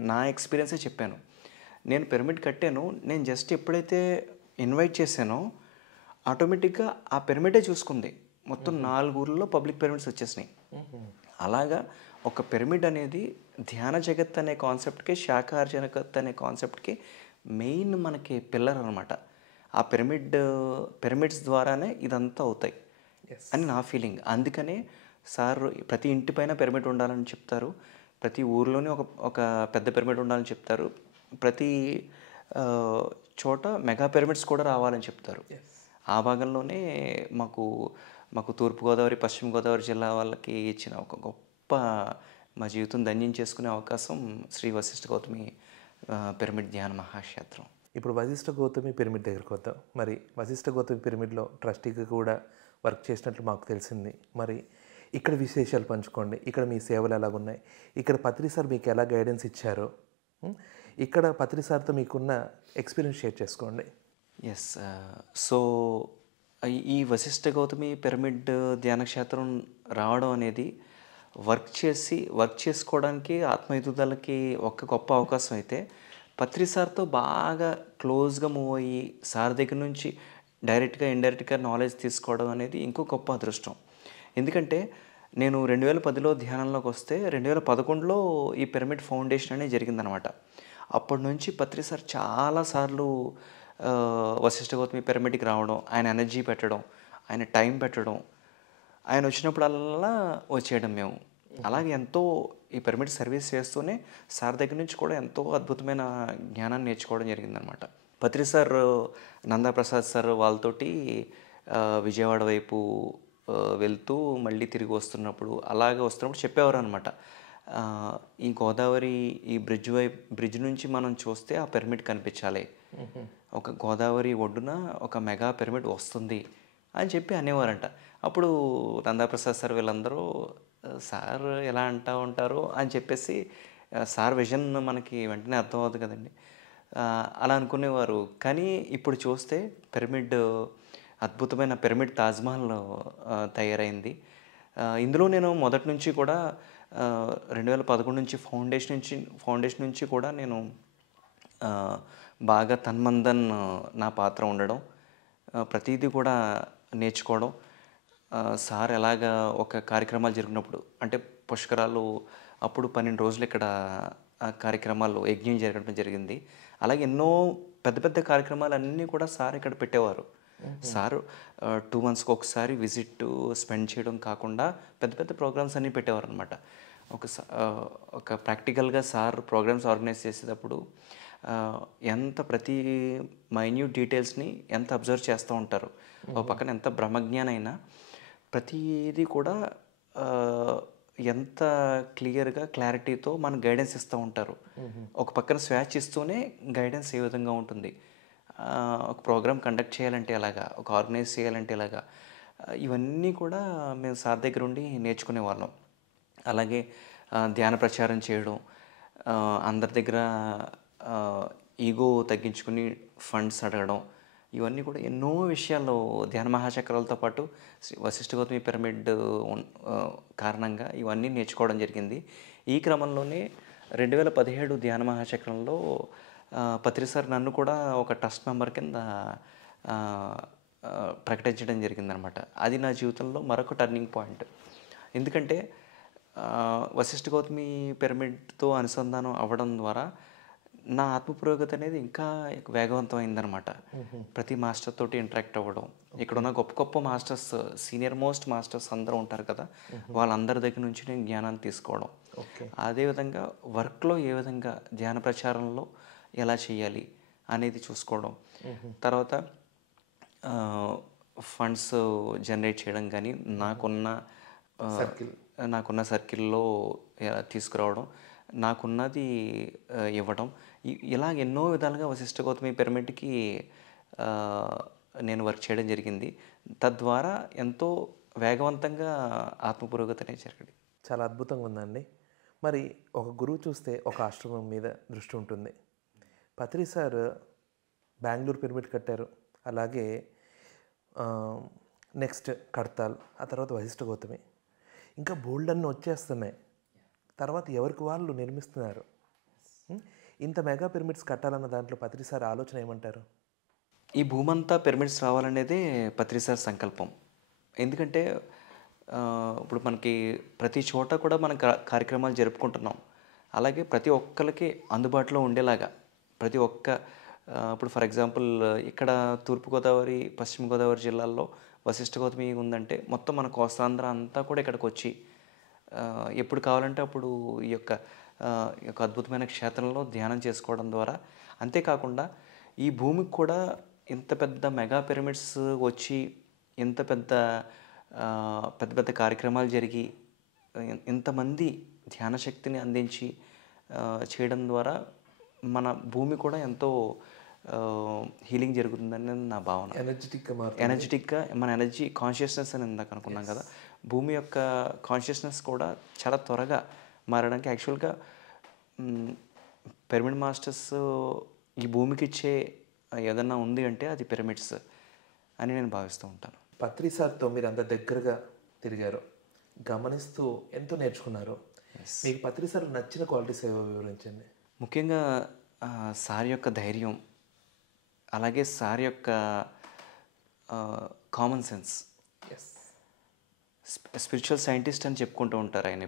నా ఎక్స్పీరియన్సే చెప్పాను. నేను పిరమిడ్ కట్టాను, నేను జస్ట్ ఎప్పుడైతే ఇన్వైట్ చేశానో ఆటోమేటిక్గా ఆ పిరమిడే చూసుకుంది. మొత్తం 4 ఊర్లలో పబ్లిక్ పిరమిడ్స్ వచ్చేసినాయి. అలాగా ఒక పిరమిడ్ అనేది ధ్యాన జగత్ అనే కాన్సెప్ట్కి, శాకాహార జగత్ అనే కాన్సెప్ట్కి మెయిన్ మనకి పిల్లర్ అనమాట. ఆ పిరమిడ్స్ ద్వారానే ఇదంతా అవుతాయి అని నా ఫీలింగ్. అందుకనే సార్ ప్రతి ఇంటిపైన పిరమిడ్ ఉండాలని చెప్తారు, ప్రతి ఊర్లోనే ఒక పెద్ద పిరమిడ్ ఉండాలని చెప్తారు, ప్రతి చోట మెగా పిరమిడ్స్ కూడా రావాలని చెప్తారు. ఆ భాగంలోనే మాకు తూర్పుగోదావరి, పశ్చిమ గోదావరి జిల్లా వాళ్ళకి ఇచ్చిన ఒక గొప్ప మా జీవితం ధన్యం చేసుకునే అవకాశం శ్రీ వశిష్ఠ గౌతమి పిరమిడ్ ధ్యాన మహాక్షేత్రం. ఇప్పుడు వశిష్ఠ గౌతమి పిరమిడ్ దగ్గరికి వద్దాం. మరి వశిష్ఠ గౌతమి పిరమిడ్లో ట్రస్టీగా కూడా వర్క్ చేసినట్లు మాకు తెలిసింది. మరి ఇక్కడ విశేషాలు పంచుకోండి. ఇక్కడ మీ సేవలు ఎలాగున్నాయి, ఇక్కడ పత్రి సార్ మీకు ఎలా గైడెన్స్ ఇచ్చారో, ఇక్కడ పత్రి సార్తో మీకున్న ఎక్స్పీరియన్స్ షేర్ చేసుకోండి. ఎస్, సో ఈ వశిష్ఠ గౌతమి పిరమిడ్ ధ్యాన క్షేత్రం రావడం అనేది వర్క్ చేసుకోవడానికి, ఆత్మ ఎదుగుదలకి ఒక గొప్ప అవకాశం అయితే, పత్రి సార్తో బాగా క్లోజ్గా మూవ్ అయ్యి సార్ దగ్గర నుంచి డైరెక్ట్గా ఇండైరెక్ట్గా నాలెడ్జ్ తీసుకోవడం అనేది ఇంకో గొప్ప అదృష్టం. ఎందుకంటే నేను 2010లో ధ్యానంలోకి వస్తే 2011లో ఈ పిరమిడ్ ఫౌండేషన్ అనేది జరిగిందనమాట. అప్పటి నుంచి పత్రి సార్ చాలాసార్లు వశిష్ఠ గౌతమి పిరమిడ్కి రావడం, ఆయన ఎనర్జీ పెట్టడం, ఆయన టైం పెట్టడం, ఆయన వచ్చినప్పుడల్లా వచ్చేయడం మేము. అలాగే ఎంతో ఈ పిరమిడ్ సర్వీస్ చేస్తూనే సార్ దగ్గర నుంచి కూడా ఎంతో అద్భుతమైన జ్ఞానాన్ని నేర్చుకోవడం జరిగిందనమాట. పత్రి సార్, నందాప్రసాద్ సార్ వాళ్ళతోటి విజయవాడ వైపు వెళ్తూ మళ్ళీ తిరిగి వస్తున్నప్పుడు చెప్పేవారు అనమాట, ఈ గోదావరి ఈ బ్రిడ్జ్ నుంచి మనం చూస్తే ఆ పిరమిడ్ కనిపించాలి, ఒక గోదావరి ఒడ్డున ఒక మెగా పిరమిడ్ వస్తుంది అని చెప్పి అనేవారంట. అప్పుడు నందాప్రసాద్ సార్ వీళ్ళందరూ సార్ ఎలా అంటూ ఉంటారు అని చెప్పేసి, సార్ విజన్ మనకి వెంటనే అర్థం అవుతుంది కదండి, అలా అనుకునేవారు. కానీ ఇప్పుడు చూస్తే అద్భుతమైన పిరమిడ్ తాజ్మహల్ తయారైంది. ఇందులో నేను మొదటి నుంచి కూడా 2011 నుంచి ఫౌండేషన్ నుంచి కూడా నేను బాగా తన్మందన్ నా పాత్ర ఉండడం, ప్రతిదీ కూడా నేర్చుకోవడం. సార్ ఎలాగా ఒక కార్యక్రమాలు జరిగినప్పుడు, అంటే పుష్కరాలు అప్పుడు 12 రోజులు ఇక్కడ కార్యక్రమాలు యజ్ఞం జరగడం జరిగింది. అలాగే ఎన్నో పెద్ద పెద్ద కార్యక్రమాలన్నీ కూడా సార్ ఇక్కడ పెట్టేవారు. సారు 2 మంత్స్‌కి ఒకసారి విజిట్ స్పెండ్ చేయడం కాకుండా పెద్ద పెద్ద ప్రోగ్రామ్స్ అన్నీ పెట్టేవారనమాట. ఒక ప్రాక్టికల్‌గా సార్ ప్రోగ్రామ్స్ ఆర్గనైజ్ చేసేటప్పుడు ఎంత ప్రతి మైన్యూట్ డీటెయిల్స్‌ని ఎంత అబ్జర్వ్ చేస్తూ ఉంటారు. ఒక పక్కన ఎంత బ్రహ్మజ్ఞాని అయినా ప్రతీది కూడా ఎంత క్లియర్‌గా క్లారిటీతో మనకు గైడెన్స్ ఇస్తూ ఉంటారు. ఒక పక్కన స్వేచ్ఛ ఇస్తూనే గైడెన్స్ ఏ విధంగా ఉంటుంది, ఒక ప్రోగ్రామ్ కండక్ట్ చేయాలంటే ఎలాగా, ఒక ఆర్గనైజ్ చేయాలంటే ఎలాగా, ఇవన్నీ కూడా మేము సార్ దగ్గర ఉండి నేర్చుకునేవాళ్ళం. అలాగే ధ్యాన ప్రచారం చేయడం, అందరి దగ్గర ఈగో తగ్గించుకుని ఫండ్స్ అడగడం, ఇవన్నీ కూడా ఎన్నో విషయాల్లో ధ్యాన మహాచక్రాలతో పాటు వశిష్ఠ గౌతమి పిరమిడ్ కారణంగా ఇవన్నీ నేర్చుకోవడం జరిగింది. ఈ క్రమంలోనే 2017 ధ్యాన మహాచక్రంలో పత్రి సార్ నన్ను కూడా ఒక ట్రస్ట్ మెంబర్ కింద ప్రకటించడం జరిగిందనమాట. అది నా జీవితంలో మరొక టర్నింగ్ పాయింట్. ఎందుకంటే వశిష్ఠ గౌతమి పిరమిడ్తో అనుసంధానం అవ్వడం ద్వారా నా ఆత్మ పురోగతి అనేది ఇంకా వేగవంతం అయిందనమాట. ప్రతి మాస్టర్ తోటి ఇంటరాక్ట్ అవ్వడం, ఇక్కడున్న గొప్ప గొప్ప మాస్టర్స్, సీనియర్ మోస్ట్ మాస్టర్స్ అందరూ ఉంటారు కదా, వాళ్ళందరి దగ్గర నుంచి నేను జ్ఞానాన్ని తీసుకోవడం. అదేవిధంగా వర్క్లో ఏ విధంగా ధ్యాన ప్రచారంలో ఎలా చేయాలి అనేది చూసుకోవడం. తర్వాత ఫండ్స్ జనరేట్ చేయడం కానీ, నాకున్న సర్కిల్లో తీసుకురావడం, నాకున్నది ఇవ్వడం, ఇలా ఎన్నో విధాలుగా వశిష్ఠ గౌతమి పిరమిడ్కి నేను వర్క్ చేయడం జరిగింది. తద్వారా ఎంతో వేగవంతంగా ఆత్మ పురోగతి అనేది జరిగింది. చాలా అద్భుతంగా ఉందండి. మరి ఒక గురువు చూస్తే ఒక ఆశ్రమం మీద దృష్టి ఉంటుంది. పత్రి సార్ బెంగళూరు పిరమిడ్ కట్టారు, అలాగే నెక్స్ట్ కడతాల్, ఆ తర్వాత వశిష్ఠ గౌతమి, ఇంకా బోల్డ్ అన్నీ వచ్చేస్తున్నాయి. తర్వాత ఎవరికి వాళ్ళు నిర్మిస్తున్నారు. ఇంత మెగా పిరమిడ్స్ కట్టాలన్న దాంట్లో పత్రి సార్ ఆలోచన ఏమంటారు? ఈ భూమంతా పిరమిడ్స్ రావాలనేదే పత్రి సార్ సంకల్పం. ఎందుకంటే ఇప్పుడు మనకి ప్రతి చోట కూడా మనం కార్యక్రమాలు జరుపుకుంటున్నాం. అలాగే ప్రతి ఒక్కరికి అందుబాటులో ఉండేలాగా ప్రతి ఒక్క ఇప్పుడు ఫర్ ఎగ్జాంపుల్ ఇక్కడ తూర్పుగోదావరి, పశ్చిమ గోదావరి జిల్లాల్లో వశిష్ఠ గౌతమి ఉందంటే మొత్తం మన కోస్తాంధ్ర అంతా కూడా ఇక్కడికి వచ్చి ఎప్పుడు కావాలంటే అప్పుడు ఈ యొక్క అద్భుతమైన క్షేత్రంలో ధ్యానం చేసుకోవడం ద్వారా, అంతేకాకుండా ఈ భూమికి కూడా ఇంత పెద్ద మెగా పిరమిడ్స్ వచ్చి ఇంత పెద్ద పెద్ద కార్యక్రమాలు జరిగి ఇంతమంది ధ్యాన శక్తిని అందించి చేయడం ద్వారా మన భూమి కూడా ఎంతో హీలింగ్ జరుగుతుందని నా భావన. ఎనర్జెటిక్గా మన ఎనర్జీ కాన్షియస్నెస్ అని ఇందాక అనుకున్నాం కదా, భూమి యొక్క కాన్షియస్నెస్ కూడా చాలా త్వరగా మారడానికి యాక్చువల్గా పిరమిడ్ మాస్టర్స్ ఈ భూమికి ఇచ్చే ఏదన్నా ఉంది అంటే అది పిరమిడ్స్ అని నేను భావిస్తూ ఉంటాను. పత్రి సార్తో మీరు అంత దగ్గరగా తిరిగారు, గమనిస్తూ ఎంతో నేర్చుకున్నారు. మీకు పత్రి సార్ నచ్చిన క్వాలిటీస్ ఏవో వివరించండి. ముఖ్యంగా సార్ యొక్క ధైర్యం, అలాగే సార్ యొక్క కామన్ సెన్స్. స్పిరిచువల్ సైంటిస్ట్ అని చెప్పుకుంటూ ఉంటారు ఆయన.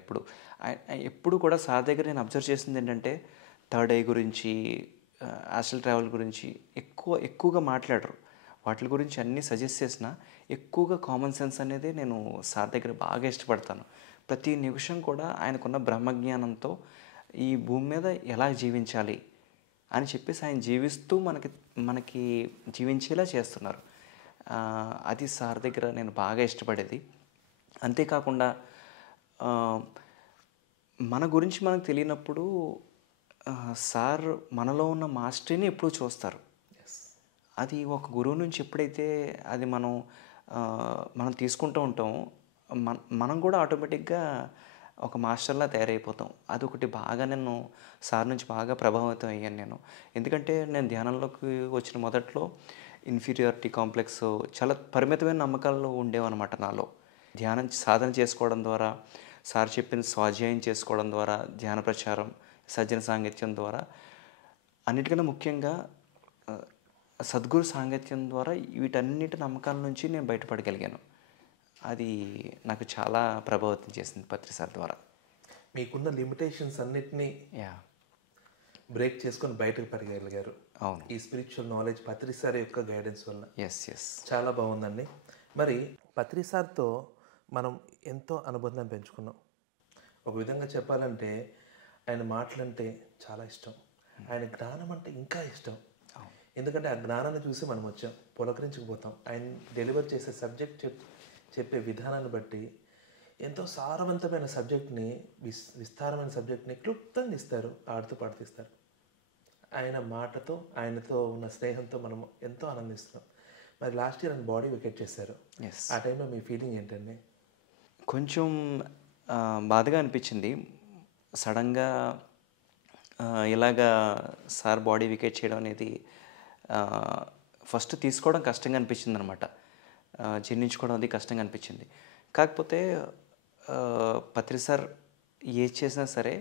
ఎప్పుడు కూడా సార్ దగ్గర నేను అబ్జర్వ్ చేసింది ఏంటంటే థర్డ్ ఐ గురించి, ఆస్ట్రల్ ట్రావెల్ గురించి ఎక్కువగా మాట్లాడరు. వాటి గురించి అన్నీ సజెస్ట్ చేసినా ఎక్కువగా కామన్ సెన్స్ అనేది నేను సార్ దగ్గర బాగా ఇష్టపడతాను. ప్రతి నిమిషం కూడా ఆయనకున్న బ్రహ్మజ్ఞానంతో ఈ భూమి మీద ఎలా జీవించాలి అని చెప్పేసి ఆయన జీవిస్తూ మనకి జీవించేలా చేస్తున్నారు. అది సార్ దగ్గర నేను బాగా ఇష్టపడేది. అంతేకాకుండా మన గురించి మనకు తెలియనప్పుడు సార్ మనలో ఉన్న మాస్టర్ని ఎప్పుడూ చూస్తారు. అది ఒక గురువు నుంచి ఎప్పుడైతే అది మనం తీసుకుంటూ ఉంటామో మనం కూడా ఆటోమేటిక్గా ఒక మాస్టర్లా తయారైపోతాం. అదొకటి బాగా నేను సార్ నుంచి బాగా ప్రభావితం అయ్యాను నేను. ఎందుకంటే నేను ధ్యానంలోకి వచ్చిన మొదట్లో ఇన్ఫీరియారిటీ కాంప్లెక్స్, చాలా పరిమితమైన నమ్మకాలు ఉండేవన్నమాట నాలో. ధ్యానం సాధన చేసుకోవడం ద్వారా, సార్ చెప్పిన స్వాధ్యాయం చేసుకోవడం ద్వారా, ధ్యాన ప్రచారం, సజ్జన సాంగత్యం ద్వారా, అన్నిటికన్నా ముఖ్యంగా సద్గురు సాంగత్యం ద్వారా వీటన్నిటి నమ్మకాల నుంచి నేను బయటపడగలిగాను. అది నాకు చాలా ప్రభావితం చేసింది పత్రి సార్ ద్వారా. మీకున్న లిమిటేషన్స్ అన్నిటినీ బ్రేక్ చేసుకొని బయటకు పడగలిగారు అవును. ఈ స్పిరిచువల్ నాలెడ్జ్ పత్రి సార్ యొక్క గైడెన్స్ వల్ల. ఎస్. చాలా బాగుందండి. మరి పత్రి సార్తో మనం ఎంతో అనుబంధం పెంచుకున్నాం. ఒక విధంగా చెప్పాలంటే ఆయన మాటలంటే చాలా ఇష్టం, ఆయన జ్ఞానం అంటే ఇంకా ఇష్టం. ఎందుకంటే ఆ జ్ఞానాన్ని చూసి మనం వచ్చాం, పులకరించుకుపోతాం. ఆయన డెలివర్ చేసే సబ్జెక్ట్ చెప్పే విధానాన్ని బట్టి ఎంతో సారవంతమైన సబ్జెక్ట్ని, విస్తారమైన సబ్జెక్ట్ని క్లుప్తంగా ఇస్తారు, ఆడుతూ పాడుతూ. ఆయన మాటతో, ఆయనతో ఉన్న స్నేహంతో మనం ఎంతో ఆనందిస్తున్నాం. మరి లాస్ట్ ఇయర్ ఆయన బాడీ వికెట్ చేశారు. ఆ టైంలో మీ ఫీలింగ్ ఏంటండి? కొంచెం బాధగా అనిపించింది. సడన్గా ఇలాగా సార్ బాడీ వికెట్ చేయడం అనేది ఫస్ట్ తీసుకోవడం కష్టంగా అనిపించింది అనమాట. జీర్ణించుకోవడం అది కష్టంగా అనిపించింది. కాకపోతే పత్రి సార్ ఏది చేసినా సరే,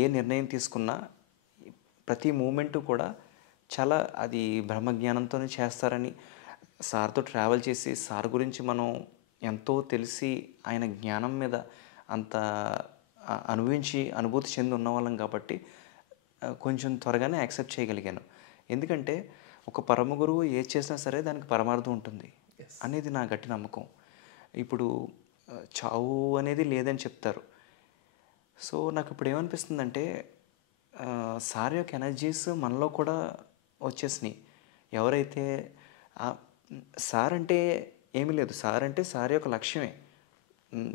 ఏ నిర్ణయం తీసుకున్నా ప్రతి మూమెంటు కూడా చాలా అది బ్రహ్మజ్ఞానంతోనే చేస్తారని, సార్తో ట్రావెల్ చేసి సార్ గురించి మనం ఎంతో తెలిసి ఆయన జ్ఞానం మీద అంత అనుభూతి చెంది ఉన్నవాళ్ళం కాబట్టి కొంచెం త్వరగానే యాక్సెప్ట్ చేయగలిగాను. ఎందుకంటే ఒక పరమ గురువు ఏది చేసినా సరే దానికి పరమార్థం ఉంటుంది అనేది నా గట్టి నమ్మకం. ఇప్పుడు చావు అనేది లేదని చెప్తారు. సో నాకు ఇప్పుడు ఏమనిపిస్తుందంటే సార్ యొక్క ఎనర్జీస్ మనలో కూడా వచ్చేసినాయి. ఎవరైతే సార్ అంటే ఏమీ లేదు, సార్ అంటే సార్ యొక్క లక్ష్యమే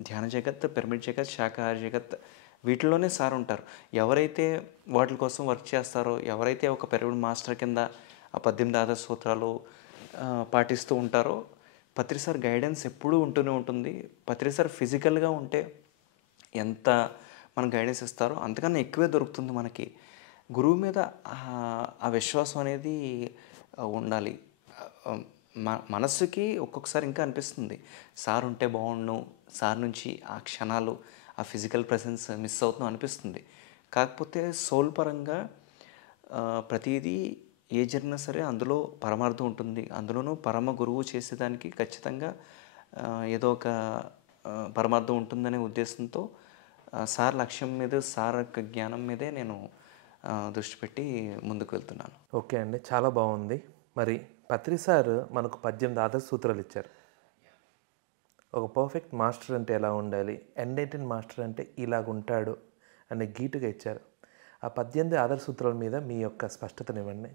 ధ్యాన జగత్, పిరమిడ్ జగత్, శాకాహార జగత్, వీటిలోనే సార్ ఉంటారు. ఎవరైతే వాటి కోసం వర్క్ చేస్తారో, ఎవరైతే ఒక పిరమిడ్ మాస్టర్ కింద ఆ 18 ఆదర్శ సూత్రాలు పాటిస్తూ ఉంటారో, పత్రి సార్ గైడెన్స్ ఎప్పుడూ ఉంటూనే ఉంటుంది. పత్రి సార్ ఫిజికల్గా ఉంటే ఎంత మన గైడెన్స్ ఇస్తారో అంతకన్నా ఎక్కువే దొరుకుతుంది మనకి. గురువు మీద ఆ విశ్వాసం అనేది ఉండాలి. మనస్సుకి ఒక్కొక్కసారి ఇంకా అనిపిస్తుంది సార్ ఉంటే బాగుండు, సార్ నుంచి ఆ క్షణాలు, ఆ ఫిజికల్ ప్రెసెన్స్ మిస్ అవుతుందో అనిపిస్తుంది. కాకపోతే సోల్ పరంగా ప్రతిదీ ఏ జరిగినా సరే అందులో పరమార్థం ఉంటుంది. అందులోనూ పరమ గురువు చేసేదానికి ఖచ్చితంగా ఏదో ఒక పరమార్థం ఉంటుందనే ఉద్దేశంతో సార్ లక్ష్యం మీద, సార్ యొక్క జ్ఞానం మీదే నేను దృష్టి పెట్టి ముందుకు వెళ్తున్నాను. ఓకే అండి, చాలా బాగుంది. మరి పత్రి సార్ మనకు 18 ఆదర్శ సూత్రాలు ఇచ్చారు. ఒక పర్ఫెక్ట్ మాస్టర్ అంటే ఎలా ఉండాలి, ఎన్లైటెన్ మాస్టర్ అంటే ఇలాగుంటాడు అనే గీటుగా ఇచ్చారు. ఆ 18 ఆదర్శ సూత్రాల మీద మీ యొక్క స్పష్టతనివ్వండి.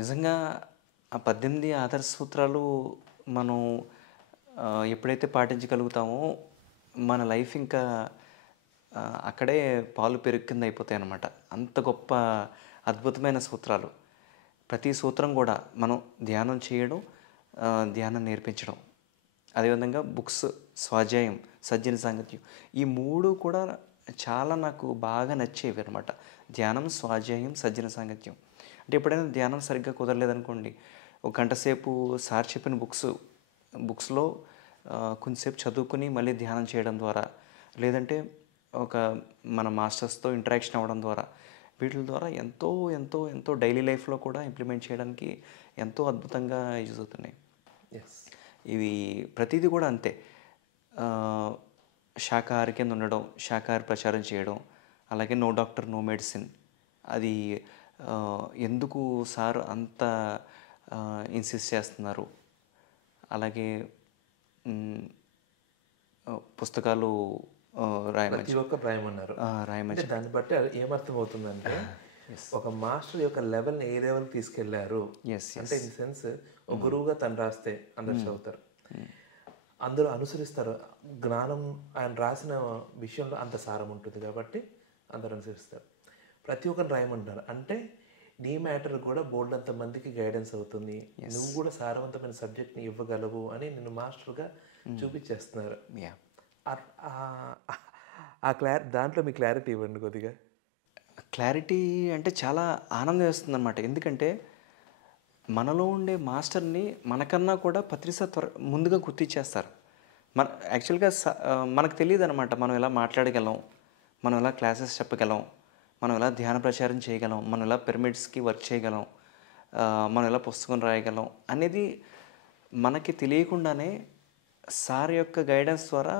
నిజంగా ఆ 18 ఆదర్శ సూత్రాలు మనం ఎప్పుడైతే పాటించగలుగుతామో మన లైఫ్ ఇంకా అక్కడే పాలు పెరుగు కింద అయిపోతాయి అన్నమాట. అంత గొప్ప అద్భుతమైన సూత్రాలు. ప్రతి సూత్రం కూడా మనం ధ్యానం చేయడం, ధ్యానం నేర్పించడం, అదేవిధంగా బుక్స్, స్వాధ్యాయం, సజ్జన సాంగత్యం, ఈ 3 కూడా చాలా నాకు బాగా నచ్చేవి అనమాట. ధ్యానం, స్వాధ్యాయం, సజ్జన సాంగత్యం. అంటే ఎప్పుడైనా ధ్యానం సరిగ్గా కుదరలేదనుకోండి, ఒక గంట సేపు సార్ చెప్పిన బుక్స్లో కొంచెంసేపు చదువుకుని మళ్ళీ ధ్యానం చేయడం ద్వారా, లేదంటే ఒక మన మాస్టర్స్తో ఇంటరాక్షన్ అవ్వడం ద్వారా, వీటి ద్వారా ఎంతో ఎంతో ఎంతో డైలీ లైఫ్లో కూడా ఇంప్లిమెంట్ చేయడానికి ఎంతో అద్భుతంగా యూజ్ అవుతున్నాయి. ఇవి ప్రతిదీ కూడా అంతే. శాకాహారి కింద ఉండడం, శాకాహార ప్రచారం చేయడం, అలాగే నో డాక్టర్ నో మెడిసిన్, అది ఎందుకు సార్ అంత ఇన్సిస్ట్ చేస్తున్నారు. అలాగే పుస్తకాలు రాయమన్నారు. దాన్ని బట్టి ఏమర్థం అవుతుందంటే ఒక మాస్టర్ యొక్క లెవెల్ని ఏ లెవెల్ తీసుకెళ్లారు అంటే, ఇన్ సెన్స్ ఒక గురువుగా తను రాస్తే అందరు చదువుతారు, అందరూ అనుసరిస్తారు. జ్ఞానం ఆయన రాసిన విషయంలో అంత సారం ఉంటుంది కాబట్టి అందరూ అనుసరిస్తారు. ప్రతి ఒక్కరు రాయమంటారు అంటే నీ మ్యాటర్ కూడా బోల్డ్ అంత మందికి గైడెన్స్ అవుతుంది, నువ్వు కూడా సారవంతమైన సబ్జెక్ట్ని ఇవ్వగలవు అని నిన్ను మాస్టర్గా చూపించేస్తున్నారు. దాంట్లో మీ క్లారిటీ ఇవ్వండి కొద్దిగా. క్లారిటీ అంటే చాలా ఆనందం వేస్తుంది అనమాట. ఎందుకంటే మనలో ఉండే మాస్టర్ని మనకన్నా కూడా పత్రి సార్ ముందుగా గుర్తించేస్తారు. యాక్చువల్గా మనకు తెలియదు అనమాట, మనం ఎలా మాట్లాడగలం, మనం ఎలా క్లాసెస్ చెప్పగలం, మనం ఎలా ధ్యాన ప్రచారం చేయగలం, మనం ఎలా పిరమిడ్స్కి వర్క్ చేయగలం, మనం ఎలా పుస్తకం రాయగలం అనేది మనకి తెలియకుండానే సార్ యొక్క గైడెన్స్ ద్వారా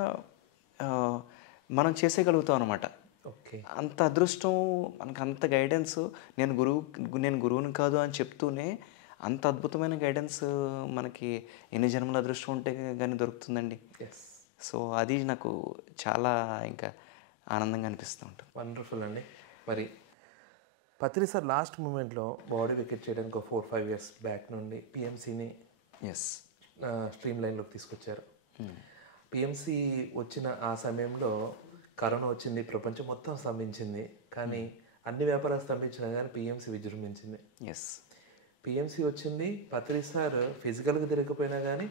మనం చేసేయగలుగుతాం అనమాట. ఓకే. అంత అదృష్టం మనకు అంత గైడెన్స్ నేను గురువుని కాదు అని చెప్తూనే అంత అద్భుతమైన గైడెన్స్ మనకి ఎన్ని జన్మల అదృష్టం ఉంటే కానీ దొరుకుతుందండి. ఎస్. సో అది నాకు చాలా ఇంకా ఆనందంగా అనిపిస్తూ ఉంటుంది. వండర్ఫుల్ అండి. మరి పత్రి సార్ లాస్ట్ మూమెంట్లో బాడీ వికెట్ చేయడానికి ఒక 4-5 ఇయర్స్ బ్యాక్ నుండి పిఎంసీని ఎస్. స్ట్రీమ్ లైన్లోకి తీసుకొచ్చారు. పిఎంసీ వచ్చిన ఆ సమయంలో కరోనా వచ్చింది, ప్రపంచం మొత్తం స్తంభించింది. కానీ అన్ని వ్యాపారాలు స్తంభించినా కానీ పిఎంసీ విజృంభించింది. ఎస్. పిఎంసీ వచ్చింది, పత్రి సార్ ఫిజికల్గా తిరగకపోయినా కానీ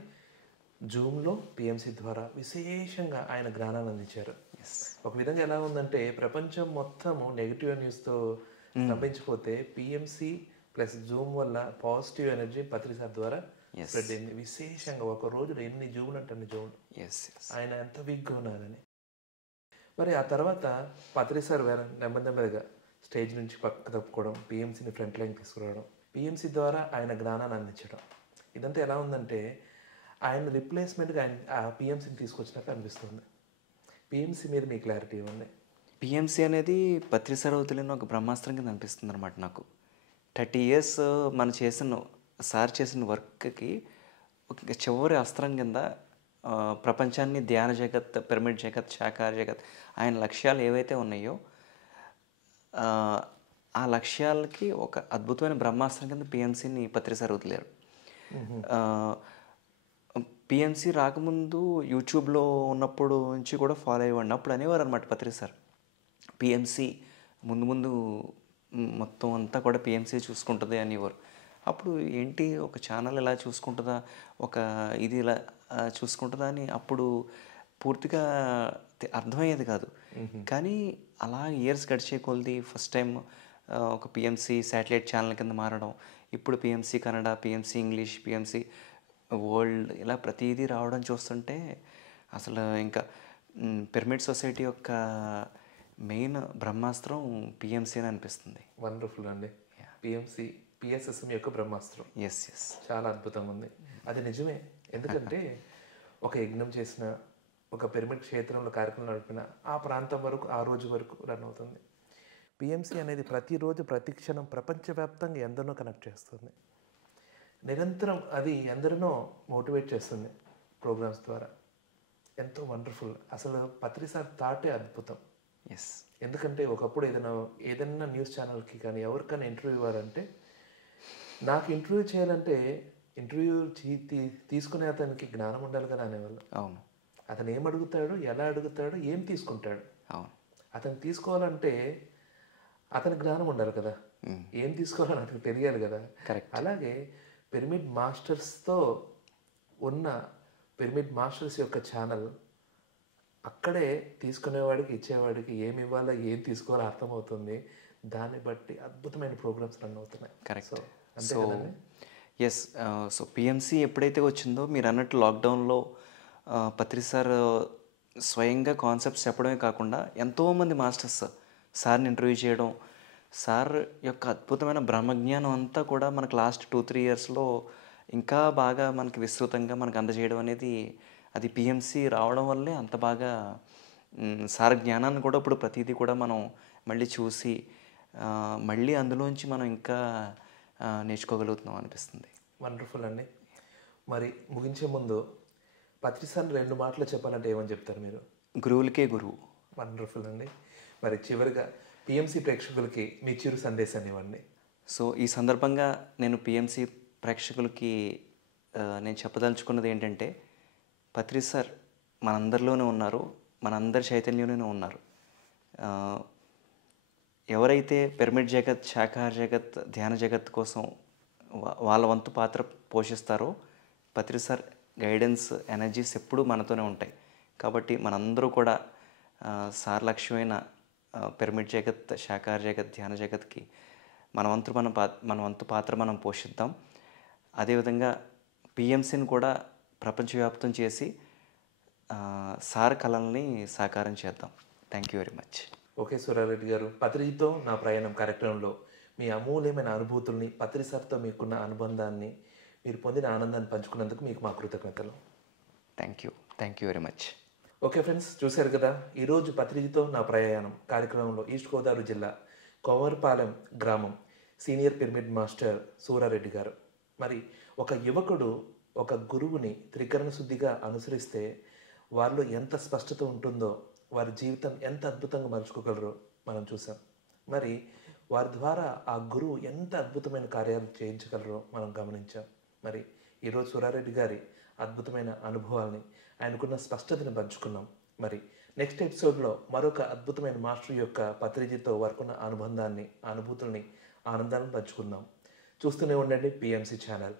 జూమ్లో పిఎంసీ ద్వారా విశేషంగా ఆయన జ్ఞానాన్ని అందించారు. ఎస్. ఒక విధంగా ఎలా ఉందంటే ప్రపంచం మొత్తము నెగిటివ్ న్యూస్తో స్తంభించిపోతే పిఎంసీ ప్లస్ జూమ్ వల్ల పాజిటివ్ ఎనర్జీ పత్రి సార్ ద్వారా స్ప్రెడ్ అయింది. విశేషంగా ఒక రోజులో ఎన్ని జూమ్లు అంటే అన్ని జూమ్లు. ఎస్. ఆయన ఎంత వీక్గా ఉన్నారని. మరి ఆ తర్వాత పత్రి సార్ నెమ్మదిగా స్టేజ్ నుంచి పక్క తప్పుకోవడం, పిఎంసీని ఫ్రంట్ లైన్ తీసుకురావడం, పిఎంసీ ద్వారా ఆయన జ్ఞానాన్ని అందించడం, ఇదంతా ఎలా ఉందంటే ఆయన రిప్లేస్మెంట్గా ఆయన ఆ పిఎంసీని తీసుకొచ్చినట్టు అనిపిస్తుంది. పిఎంసీ మీద మీ క్లారిటీ ఇవ్వండి. పిఎంసీ అనేది పత్రి సార్ వదిలిన ఒక బ్రహ్మాస్త్రం కింద అనిపిస్తుంది అనమాట నాకు. 30 years సార్ చేసిన వర్క్కి ఒక చివరి అస్త్రం కింద ప్రపంచాన్ని ధ్యాన జగత్, పిరమిడ్ జగత్, శాకాహార జగత్ ఆయన లక్ష్యాలు ఏవైతే ఉన్నాయో ఆ లక్ష్యాలకి ఒక అద్భుతమైన బ్రహ్మాస్త్రం కింద పిఎంసీని పత్రి సార్ వదిలేరు. పిఎంసీ రాకముందు యూట్యూబ్లో ఉన్నప్పుడు నుంచి కూడా ఫాలో అయ్యేవాడిని. అప్పుడు అనేవారు అనమాట పత్రి సార్, పిఎంసీ ముందు మొత్తం అంతా కూడా పిఎంసీ చూసుకుంటుంది అనేవారు. అప్పుడు ఏంటి ఒక ఛానల్ ఇలా చూసుకుంటుందా, ఒక ఇది ఇలా చూసుకుంటుందా అని అప్పుడు పూర్తిగా అర్థమయ్యేది కాదు. కానీ అలా ఇయర్స్ గడిచే కొలది ఫస్ట్ టైం ఒక పిఎంసీ శాటిలైట్ ఛానల్ కింద మారడం, ఇప్పుడు PMC Kannada, PMC English, PMC world ఇలా ప్రతిదీ రావడం చూస్తుంటే అసలు ఇంకా పిరమిడ్ సొసైటీ యొక్క మెయిన్ బ్రహ్మాస్త్రం పిఎంసీ అని అనిపిస్తుంది. వండర్ఫుల్ అండి. పిఎంసీ పిఎస్ఎస్ఎం యొక్క బ్రహ్మాస్త్రం. ఎస్. ఎస్. చాలా అద్భుతంగా ఉంది. అది నిజమే. ఎందుకంటే ఒక యజ్ఞం చేసిన, ఒక పిరమిడ్ క్షేత్రంలో కార్యక్రమం నడిపిన ఆ ప్రాంతం వరకు ఆ రోజు వరకు రన్ అవుతుంది. పిఎంసీ అనేది ప్రతిరోజు ప్రతి క్షణం ప్రపంచవ్యాప్తంగా ఎందరినో కనెక్ట్ చేస్తుంది. నిరంతరం అది ఎందరినో మోటివేట్ చేస్తుంది ప్రోగ్రామ్స్ ద్వారా. ఎంతో వండర్ఫుల్. అసలు పత్రి సార్ థాటే అద్భుతం. ఎస్. ఎందుకంటే ఒకప్పుడు ఏదైనా న్యూస్ ఛానల్కి కానీ ఎవరికైనా ఇంటర్వ్యూ ఇవ్వాలంటే, నాకు ఇంటర్వ్యూ చేయాలంటే ఇంటర్వ్యూ తీసుకునే అతనికి జ్ఞానం ఉండాలి కదా అనేవాళ్ళు. అవును. అతను ఏం అడుగుతాడు, ఎలా అడుగుతాడు, ఏం తీసుకుంటాడు. అవును. అతను తీసుకోవాలంటే అతని జ్ఞానం ఉండాలి కదా, ఏం తీసుకోవాలని అతనికి తెలియాలి కదా. కరెక్ట్. అలాగే పిరమిడ్ మాస్టర్స్తో ఉన్న పిరమిడ్ మాస్టర్స్ యొక్క ఛానల్ అక్కడే తీసుకునేవాడికి ఇచ్చేవాడికి ఏమి ఇవ్వాలో ఏం తీసుకోవాలో అర్థమవుతుంది. దాన్ని బట్టి అద్భుతమైన ప్రోగ్రామ్స్ రన్ అవుతున్నాయి. కరెక్ట్. అంతే సో కదండి. ఎస్. సో పిఎంసీ ఎప్పుడైతే వచ్చిందో మీరు అన్నట్టు లాక్డౌన్లో పత్రి సార్ స్వయంగా కాన్సెప్ట్స్ చెప్పడమే కాకుండా ఎంతోమంది మాస్టర్స్ సార్ని ఇంటర్వ్యూ చేయడం, సార్ యొక్క అద్భుతమైన బ్రహ్మజ్ఞానం అంతా కూడా మనకు లాస్ట్ 2-3 yearsలో ఇంకా బాగా మనకి విస్తృతంగా మనకు అందజేయడం అనేది అది పిఎంసీ రావడం వల్లే అంత బాగా సార్ జ్ఞానాన్ని కూడా ఇప్పుడు ప్రతిదీ కూడా మనం మళ్ళీ చూసి మళ్ళీ అందులోంచి మనం ఇంకా నేర్చుకోగలుగుతున్నాం అనిపిస్తుంది. వండర్ఫుల్ అండి. మరి ముగించే ముందు పత్రి సార్ 2 మాటలు చెప్పాలంటే ఏమని చెప్తారు మీరు? గురువులకే గురువు. వండర్ఫుల్ అండి. మరి చివరిగా పిఎంసీ ప్రేక్షకులకి మీ చిరు సందేశాన్ని ఇవ్వండి. సో ఈ సందర్భంగా నేను పిఎంసీ ప్రేక్షకులకి నేను చెప్పదలుచుకున్నది ఏంటంటే, పత్రి సార్ మనందరిలోనే ఉన్నారు, మనందరి చైతన్యంలోనే ఉన్నారు. ఎవరైతే పిరమిడ్ జగత్, శాకాహార జగత్, ధ్యాన జగత్ కోసం వాళ్ళ వంతు పాత్ర పోషిస్తారో పత్రి సార్ గైడెన్స్, ఎనర్జీస్ ఎప్పుడూ మనతోనే ఉంటాయి. కాబట్టి మనందరూ కూడా సార్ లక్ష్యమైన పిరమిడ్ జగత్, శాకాహార జగత్, ధ్యాన జగత్కి మన వంతు పాత్ర మనం పోషిద్దాం. అదేవిధంగా పిఎంసీని కూడా ప్రపంచవ్యాప్తం చేసి సార్ కళల్ని సాకారం చేద్దాం. Thank you very much. Okay Surya Reddy garu, పత్రితో నా ప్రయాణం కార్యక్రమంలో మీ అమూల్యమైన అనుభూతుల్ని, పత్రి సార్తో మీకున్న అనుబంధాన్ని, మీరు పొందిన ఆనందాన్ని పంచుకున్నందుకు మీకు మా కృతజ్ఞతలు. Thank you very much. Okay friends, చూశారు కదా ఈరోజు పత్రికతో నా ప్రయాణం కార్యక్రమంలో ఈస్ట్ గోదావరి జిల్లా కోమరపాలెం గ్రామం సీనియర్ పిరమిడ్ మాస్టర్ సూరారెడ్డి గారు. మరి ఒక యువకుడు ఒక గురువుని త్రికరణ శుద్ధిగా అనుసరిస్తే వారిలో ఎంత స్పష్టత ఉంటుందో, వారి జీవితం ఎంత అద్భుతంగా మలుచుకోగలరో మనం చూసాం. మరి వారి ద్వారా ఆ గురువు ఎంత అద్భుతమైన కార్యాలు చేయించగలరో మనం గమనించాం. మరి ఈరోజు సూరారెడ్డి గారి అద్భుతమైన అనుభవాల్ని, ఆయనకున్న స్పష్టతని పంచుకున్నాం. మరి నెక్స్ట్ ఎపిసోడ్లో మరొక అద్భుతమైన మాస్టర్ యొక్క పత్రిజీతో వారికున్న అనుబంధాన్ని, అనుభూతుల్ని, ఆనందాన్ని పంచుకుందాం. చూస్తూనే ఉండండి పిఎంసి ఛానల్.